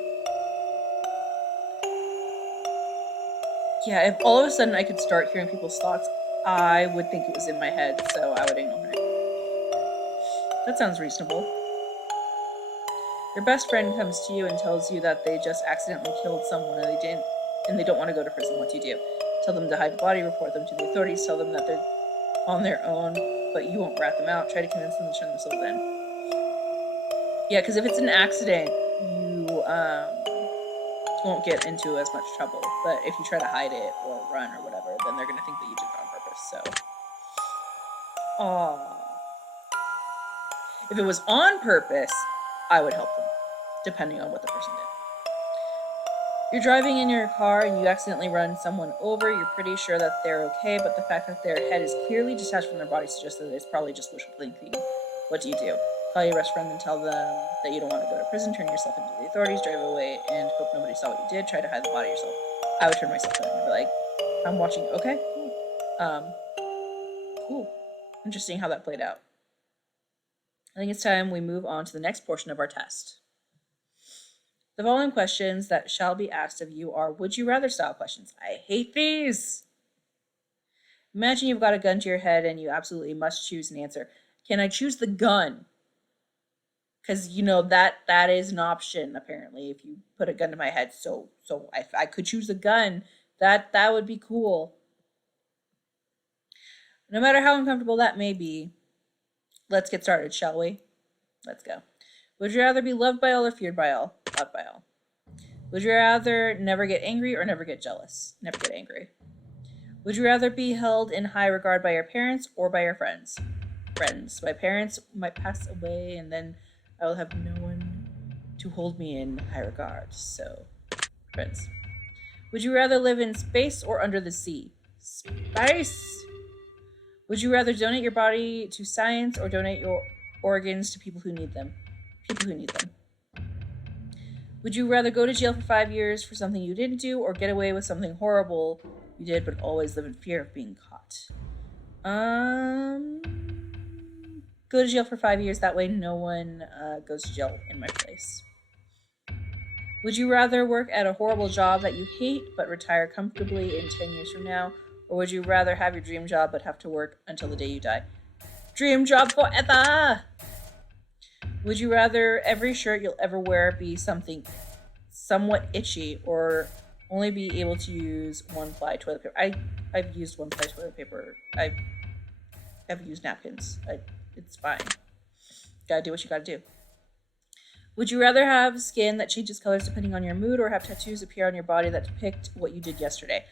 Yeah, if all of a sudden I could start hearing people's thoughts, I would think it was in my head, so I would ignore it. That sounds reasonable. Your best friend comes to you and tells you that they just accidentally killed someone and they don't want to go to prison. What do you do? Tell them to hide the body, report them to the authorities, tell them that they're on their own, but you won't rat them out. Try to convince them to turn themselves in. Yeah, because if it's an accident, you won't get into as much trouble. But if you try to hide it or run or whatever, then they're going to think that you did it on purpose. So, if it was on purpose, I would help them, depending on what the person did. You're driving in your car and you accidentally run someone over. You're pretty sure that they're okay, but the fact that their head is clearly detached from their body suggests that it's probably just wishful thinking. What do you do? Call your best friend and tell them that you don't want to go to prison. Turn yourself into the authorities. Drive away and hope nobody saw what you did. Try to hide the body yourself. I would turn myself in and be like, I'm watching. Okay, cool. Cool. Interesting how that played out. I think it's time we move on to the next portion of our test. The following questions that shall be asked of you are would you rather style questions. I hate these. Imagine you've got a gun to your head and you absolutely must choose an answer. Can I choose the gun? Because you know that is an option apparently if you put a gun to my head. So if I could choose a gun, that would be cool. No matter how uncomfortable that may be, let's get started, shall we? Let's go. Would you rather be loved by all or feared by all? Loved by all. Would you rather never get angry or never get jealous? Never get angry. Would you rather be held in high regard by your parents or by your friends? Friends. My parents might pass away and then I will have no one to hold me in high regard. So, friends. Would you rather live in space or under the sea? Space. Would you rather donate your body to science or donate your organs to people who need them? People who need them. Would you rather go to jail for 5 years for something you didn't do or get away with something horrible you did but always live in fear of being caught? Go to jail for 5 years. That way no one goes to jail in my place. Would you rather work at a horrible job that you hate but retire comfortably in 10 years from now? Or would you rather have your dream job but have to work until the day you die? Dream job forever! Would you rather every shirt you'll ever wear be something somewhat itchy or only be able to use one-ply toilet paper? I've used one-ply toilet paper. I've used napkins. It's fine. Gotta do what you gotta do. Would you rather have skin that changes colors depending on your mood or have tattoos appear on your body that depict what you did yesterday?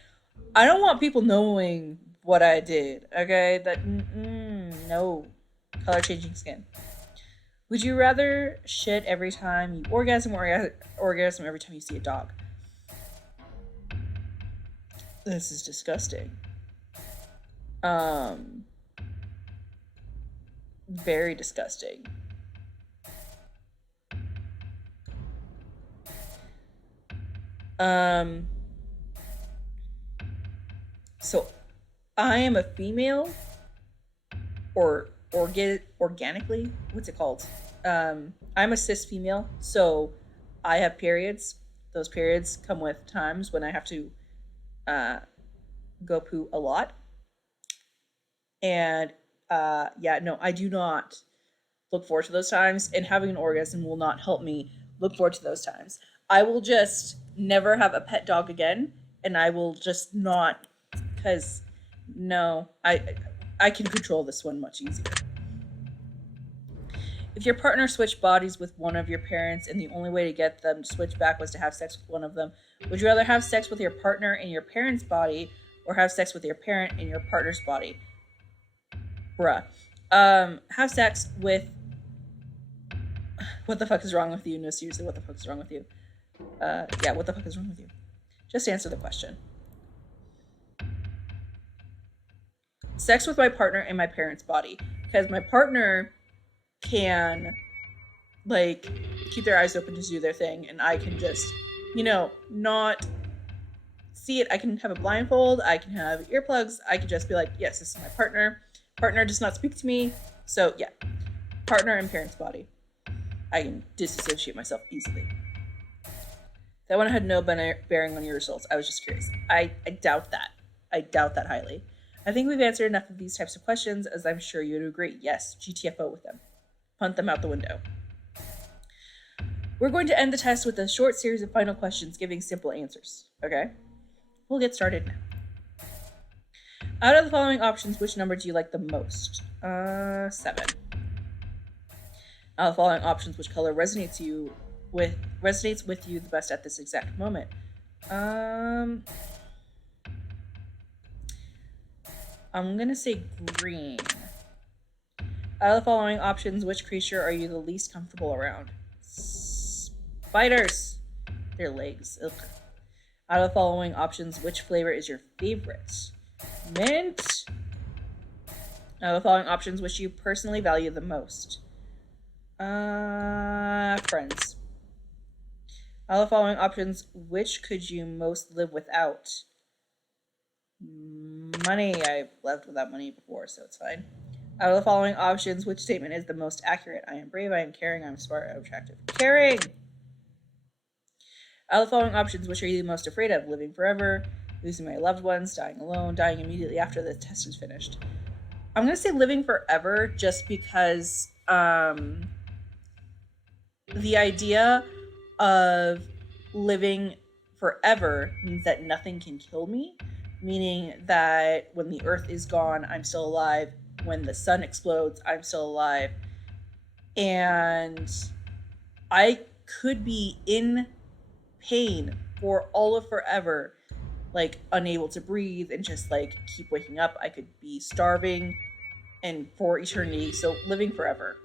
I don't want people knowing what I did, okay? No. Color changing skin. Would you rather shit every time you orgasm or orgasm every time you see a dog? This is disgusting. Very disgusting. So I am a female or organically, what's it called? I'm a cis female, so I have periods. Those periods come with times when I have to go poo a lot. And I do not look forward to those times, and having an orgasm will not help me look forward to those times. I will just never have a pet dog again, and I will just not, because no, I can control this one much easier. If your partner switched bodies with one of your parents and the only way to get them to switch back was to have sex with one of them, would you rather have sex with your partner in your parent's body or have sex with your parent in your partner's body? Bruh. Have sex with... What the fuck is wrong with you? No, seriously, what the fuck is wrong with you? What the fuck is wrong with you? Just answer the question. Sex with my partner in my parent's body. Because my partner can like keep their eyes open to do their thing, and I can just, not see it. I can have a blindfold, I can have earplugs, I can just be like, yes, this is my partner. Partner does not speak to me. So yeah, partner and parent's body. I can disassociate myself easily. That one had no bearing on your results. I was just curious. I doubt that. I doubt that highly. I think we've answered enough of these types of questions, as I'm sure you'd agree. Yes, GTFO with them. Punt them out the window. We're going to end the test with a short series of final questions giving simple answers. Okay? We'll get started now. Out of the following options, which number do you like the most? 7. Out of the following options, which color resonates with you the best at this exact moment? I'm gonna say green. Out of the following options, which creature are you the least comfortable around? Spiders. Their legs. Ugh. Out of the following options, which flavor is your favorite? Mint. Out of the following options, which you personally value the most? Friends. Out of the following options, which could you most live without? Money. I've lived without money before, so it's fine. Out of the following options, which statement is the most accurate? I am brave, I am caring, I am smart, I am attractive. Caring! Out of the following options, which are you most afraid of? Living forever, losing my loved ones, dying alone, dying immediately after the test is finished. I'm going to say living forever just because the idea of living forever means that nothing can kill me, meaning that when the earth is gone, I'm still alive. When the sun explodes, I'm still alive. And I could be in pain for all of forever, like unable to breathe and just like keep waking up. I could be starving and for eternity. So living forever.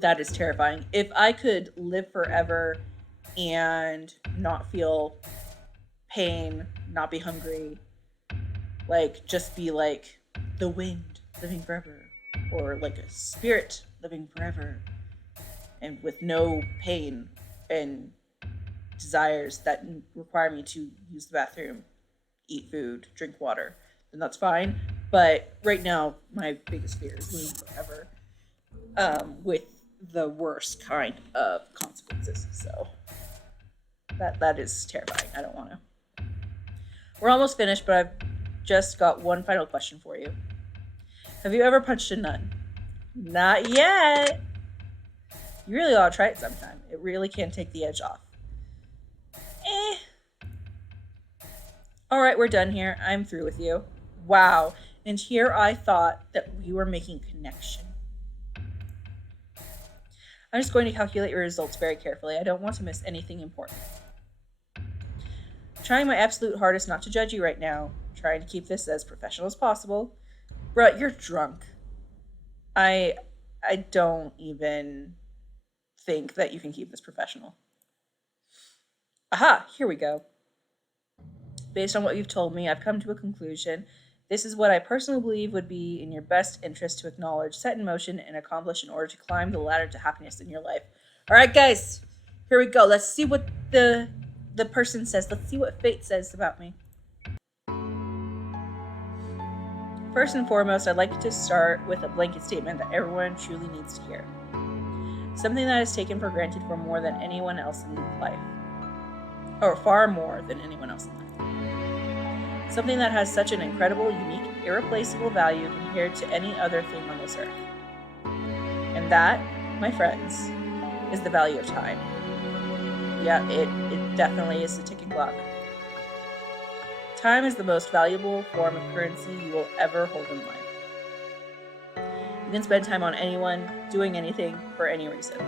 That is terrifying. If I could live forever and not feel pain, not be hungry, like just be like the wind living forever, or like a spirit living forever, and with no pain and desires that require me to use the bathroom, eat food, drink water, then that's fine. But right now, my biggest fear is living forever, with the worst kind of consequences. So that is terrifying. I don't want to. We're almost finished, but I've just got one final question for you. Have you ever punched a nun? Not yet. You really ought to try it sometime. It really can take the edge off. Alright, we're done here. I'm through with you. Wow. And here I thought that we were making connection. I'm just going to calculate your results very carefully. I don't want to miss anything important. Trying my absolute hardest not to judge you right now. Trying to keep this as professional as possible. Bruh, you're drunk. I don't even think that you can keep this professional. Aha, here we go. Based on what you've told me, I've come to a conclusion. This is what I personally believe would be in your best interest to acknowledge, set in motion, and accomplish in order to climb the ladder to happiness in your life. All right, guys, here we go. Let's see what the person says. Let's see what fate says about me. First and foremost, I'd like to start with a blanket statement that everyone truly needs to hear. Something that is taken for granted for more than anyone else in life. Or far more than anyone else in life. Something that has such an incredible, unique, irreplaceable value compared to any other thing on this earth. And that, my friends, is the value of time. Yeah, it definitely is the ticking clock. Time is the most valuable form of currency you will ever hold in life. You can spend time on anyone, doing anything, for any reason.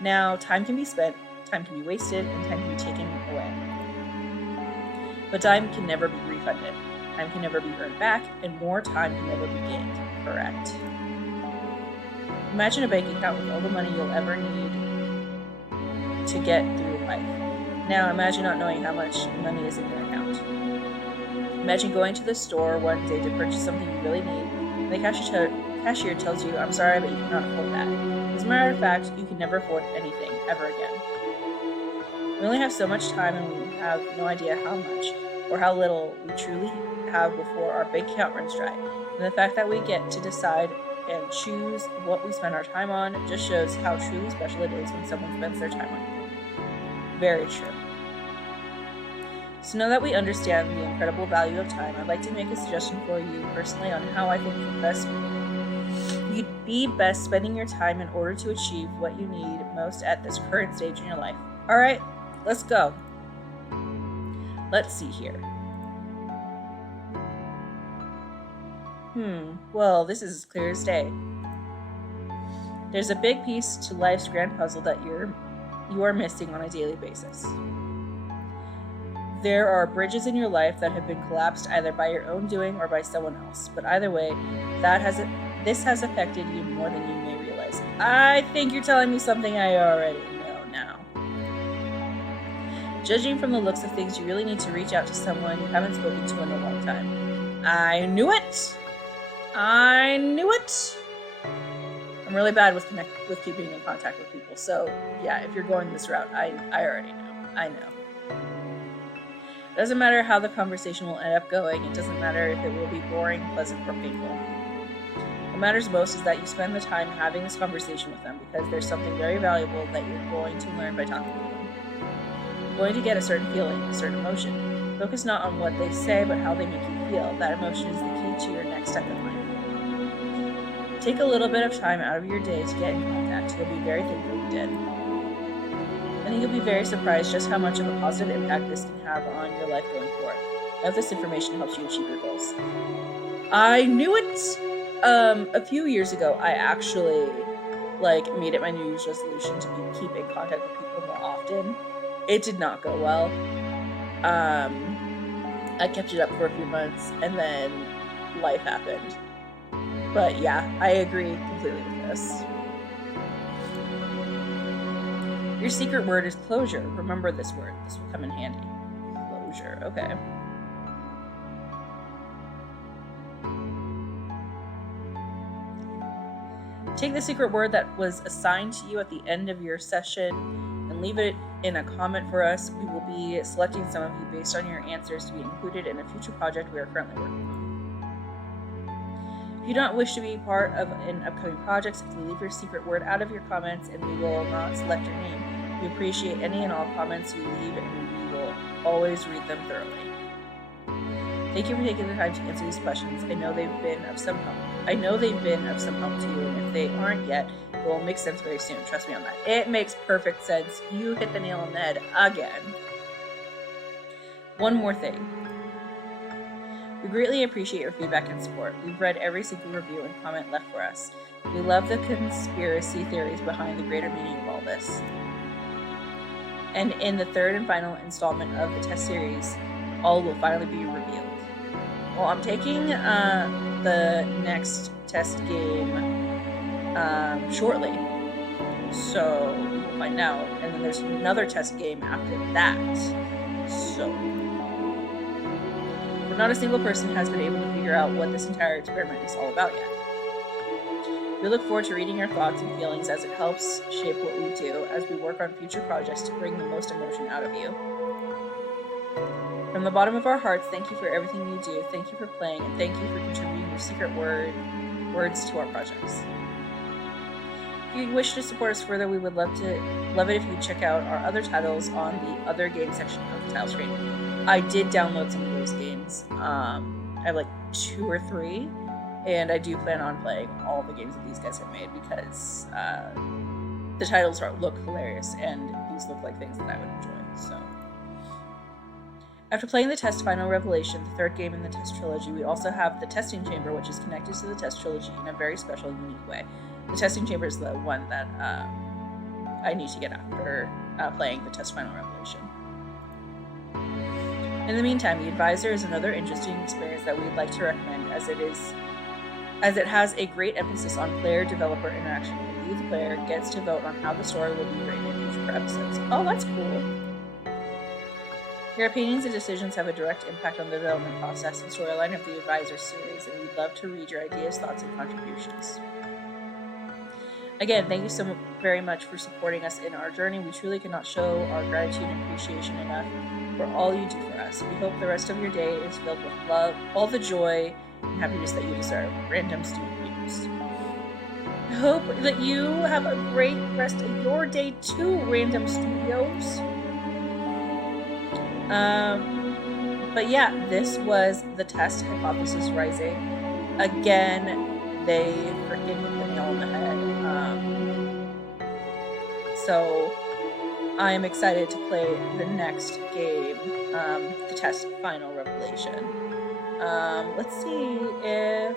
Now, time can be spent, time can be wasted, and time can be taken away. But time can never be refunded. Time can never be earned back, and more time can never be gained. Correct. Imagine a bank account with all the money you'll ever need to get through life. Now imagine not knowing how much money is in your account. Imagine going to the store one day to purchase something you really need, and the cashier tells you, "I'm sorry, but you cannot afford that." As a matter of fact, you can never afford anything ever again. We only have so much time, and we have no idea how much or how little we truly have before our bank account runs dry. And the fact that we get to decide and choose what we spend our time on just shows how truly special it is when someone spends their time on you. Very true. So now that we understand the incredible value of time, I'd like to make a suggestion for you personally on how I think you'd be best spending your time in order to achieve what you need most at this current stage in your life. All right, let's go. Let's see here. Well, this is as clear as day. There's a big piece to life's grand puzzle that you are missing on a daily basis. There are bridges in your life that have been collapsed either by your own doing or by someone else. But either way, this has affected you more than you may realize. I think you're telling me something I already know now. Judging from the looks of things, you really need to reach out to someone you haven't spoken to in a long time. I knew it! I knew it! I'm really bad with keeping in contact with people. So yeah, if you're going this route, I already know. I know. It doesn't matter how the conversation will end up going. It doesn't matter if it will be boring, pleasant, or painful. What matters most is that you spend the time having this conversation with them, because there's something very valuable that you're going to learn by talking to them. You're going to get a certain feeling, a certain emotion. Focus not on what they say, but how they make you feel. That emotion is the key to your next step in life. Take a little bit of time out of your day to get in contact. You'll be very thankful you did. I think you'll be very surprised just how much of a positive impact this can have on your life going forward. I hope this information helps you achieve your goals. I knew it! A few years ago, I actually made it my New Year's resolution to keep in contact with people more often. It did not go well. I kept it up for a few months, and then life happened. But yeah, I agree completely with this. Your secret word is closure. Remember this word. This will come in handy. Closure. Okay. Take the secret word that was assigned to you at the end of your session and leave it in a comment for us. We will be selecting some of you based on your answers to be included in a future project we are currently working on. If you don't wish to be part of an upcoming project, simply leave your secret word out of your comments and we will not select your name. We appreciate any and all comments you leave, and we will always read them thoroughly. Thank you for taking the time to answer these questions. I know they've been of some help. To you, and if they aren't yet, it will make sense very soon. Trust me on that. It makes perfect sense. You hit the nail on the head again. One more thing. We greatly appreciate your feedback and support. We've read every single review and comment left for us. We love the conspiracy theories behind the greater meaning of all this. And in the third and final installment of the test series, all will finally be revealed. Well, I'm taking the next test game shortly, so we'll find out. And then there's another test game after that. So not a single person has been able to figure out what this entire experiment is all about yet. We look forward to reading your thoughts and feelings as it helps shape what we do as we work on future projects to bring the most emotion out of you. From the bottom of our hearts, thank you for everything you do, thank you for playing, and thank you for contributing your secret words to our projects. If you wish to support us further, we would love it if you check out our other titles on the other game section of the title screen. I did download some of those games. I have 2 or 3, and I do plan on playing all the games that these guys have made because the titles look hilarious, and these look like things that I would enjoy. So, after playing the Test Final Revelation, the third game in the Test Trilogy, we also have the Testing Chamber, which is connected to the Test Trilogy in a very special, unique way. The Testing Chamber is the one that I need to get after playing the Test Final Revelation. In the meantime, the Advisor is another interesting experience that we'd like to recommend as it has a great emphasis on player-developer interaction, where you, the player, gets to vote on how the story will be written in future episodes. Oh, that's cool. Your opinions and decisions have a direct impact on the development process and storyline of the Advisor series, and we'd love to read your ideas, thoughts, and contributions. Again, thank you so very much for supporting us in our journey. We truly cannot show our gratitude and appreciation enough for all you do for us. We hope the rest of your day is filled with love, all the joy and happiness that you deserve. Random Studios. I hope that you have a great rest of your day too, Random Studios. But yeah, this was the test, Hypothesis Rising. Again, they freaking hit the nail on the head. So I'm excited to play the next game, the test Final Revelation. Let's see if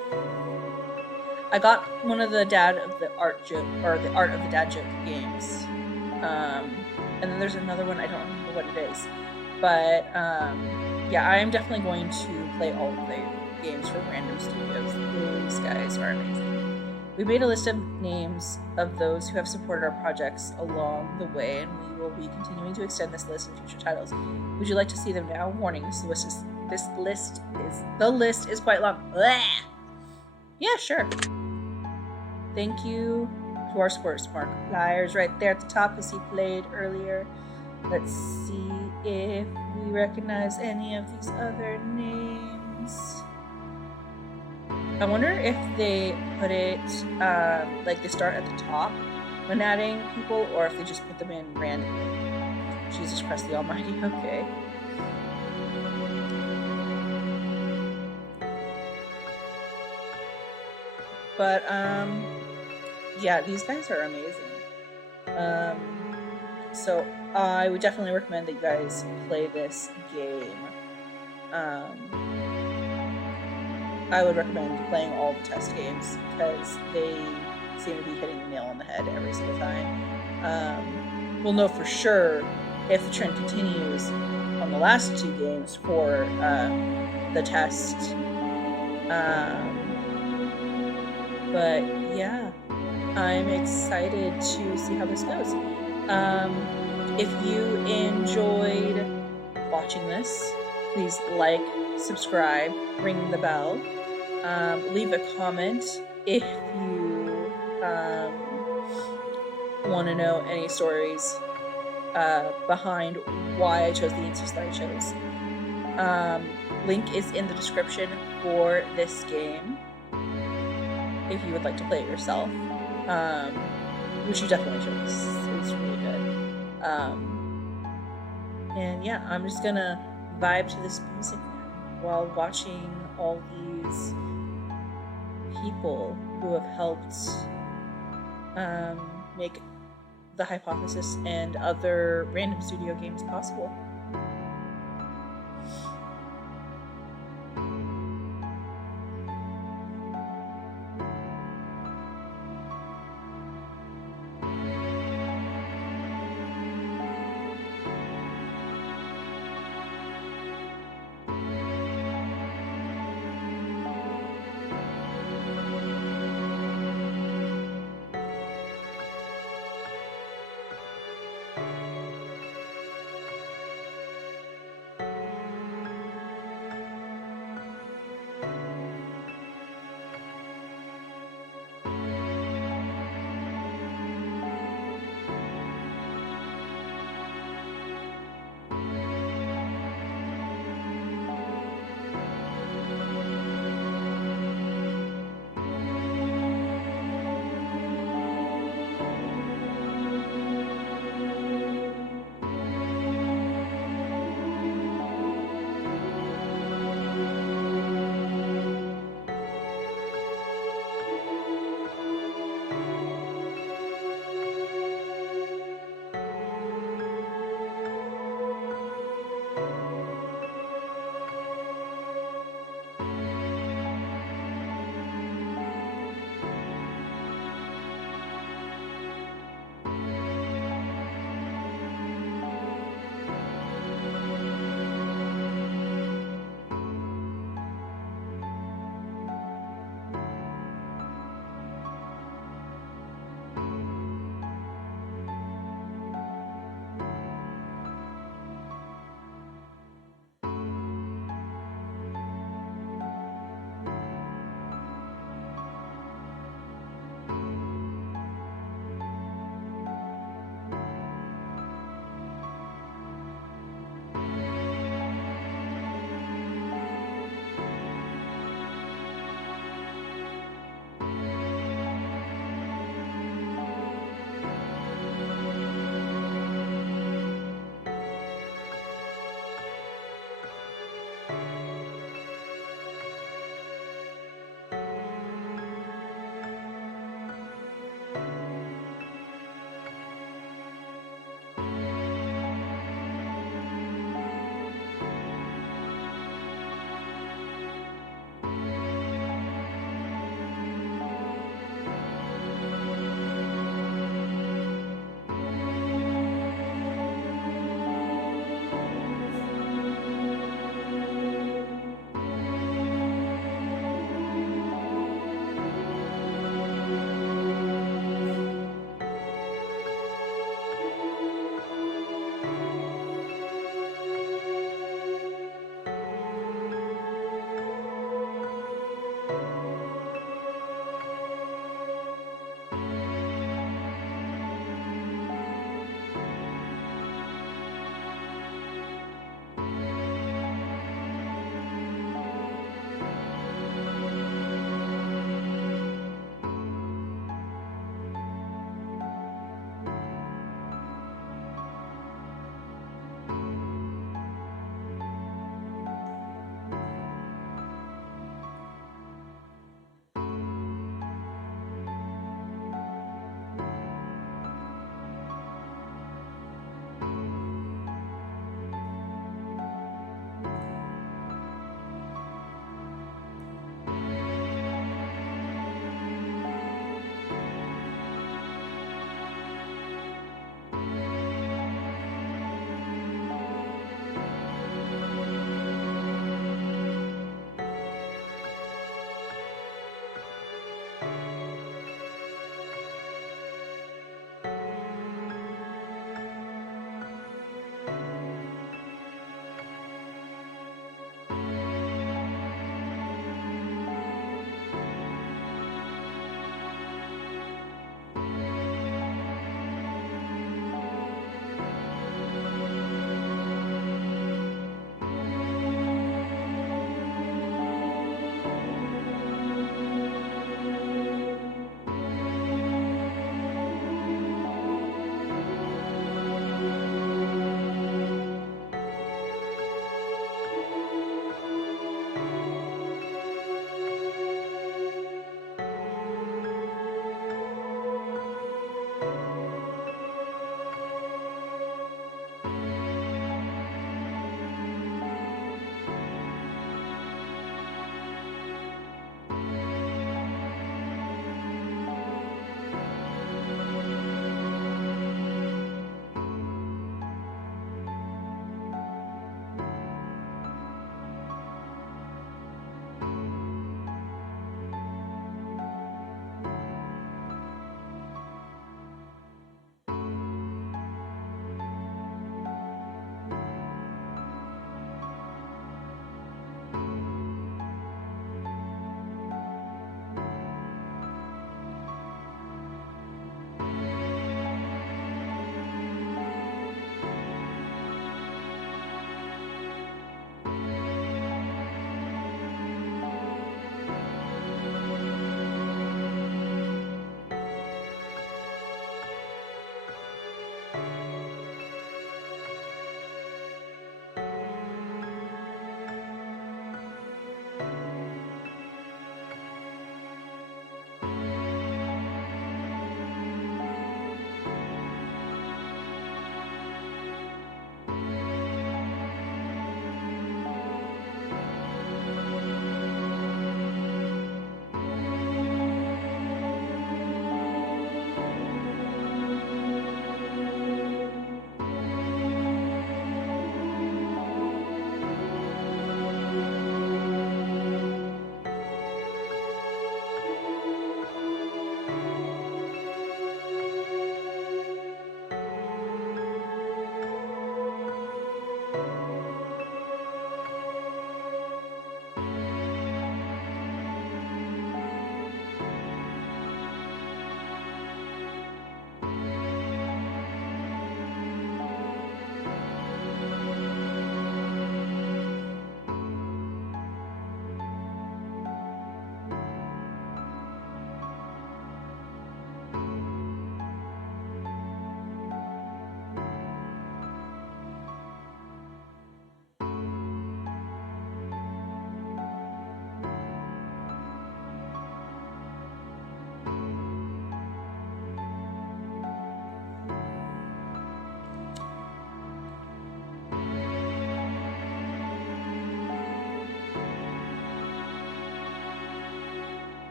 I got one of the Dad of the Art Joke, or the Art of the Dad Joke games. And then there's another one, I don't remember what it is. But yeah, I am definitely going to play all of the games from Random Studios. These guys are amazing. We made a list of names of those who have supported our projects along the way, and we will be continuing to extend this list in future titles. Would you like to see them now? Warning: the list is quite long. Blah! Yeah, sure. Thank you to our sports Markipliers right there at the top, as he played earlier. Let's see if we recognize any of these other names. I wonder if they put it, like they start at the top when adding people, or if they just put them in randomly. Jesus Christ the Almighty, okay. But, yeah, these guys are amazing. So I would definitely recommend that you guys play this game. I would recommend playing all the test games because they seem to be hitting the nail on the head every single time. We'll know for sure if the trend continues on the last two games for the test. But yeah, I'm excited to see how this goes. If you enjoyed watching this, please like, subscribe, ring the bell, leave a comment if you want to know any stories behind why I chose the instance that I chose. Link is in the description for this game if you would like to play it yourself, which you definitely should. It's really good. And yeah, I'm just gonna vibe to this music now while watching all these people who have helped make the Hypothesis and other Random Studio games possible.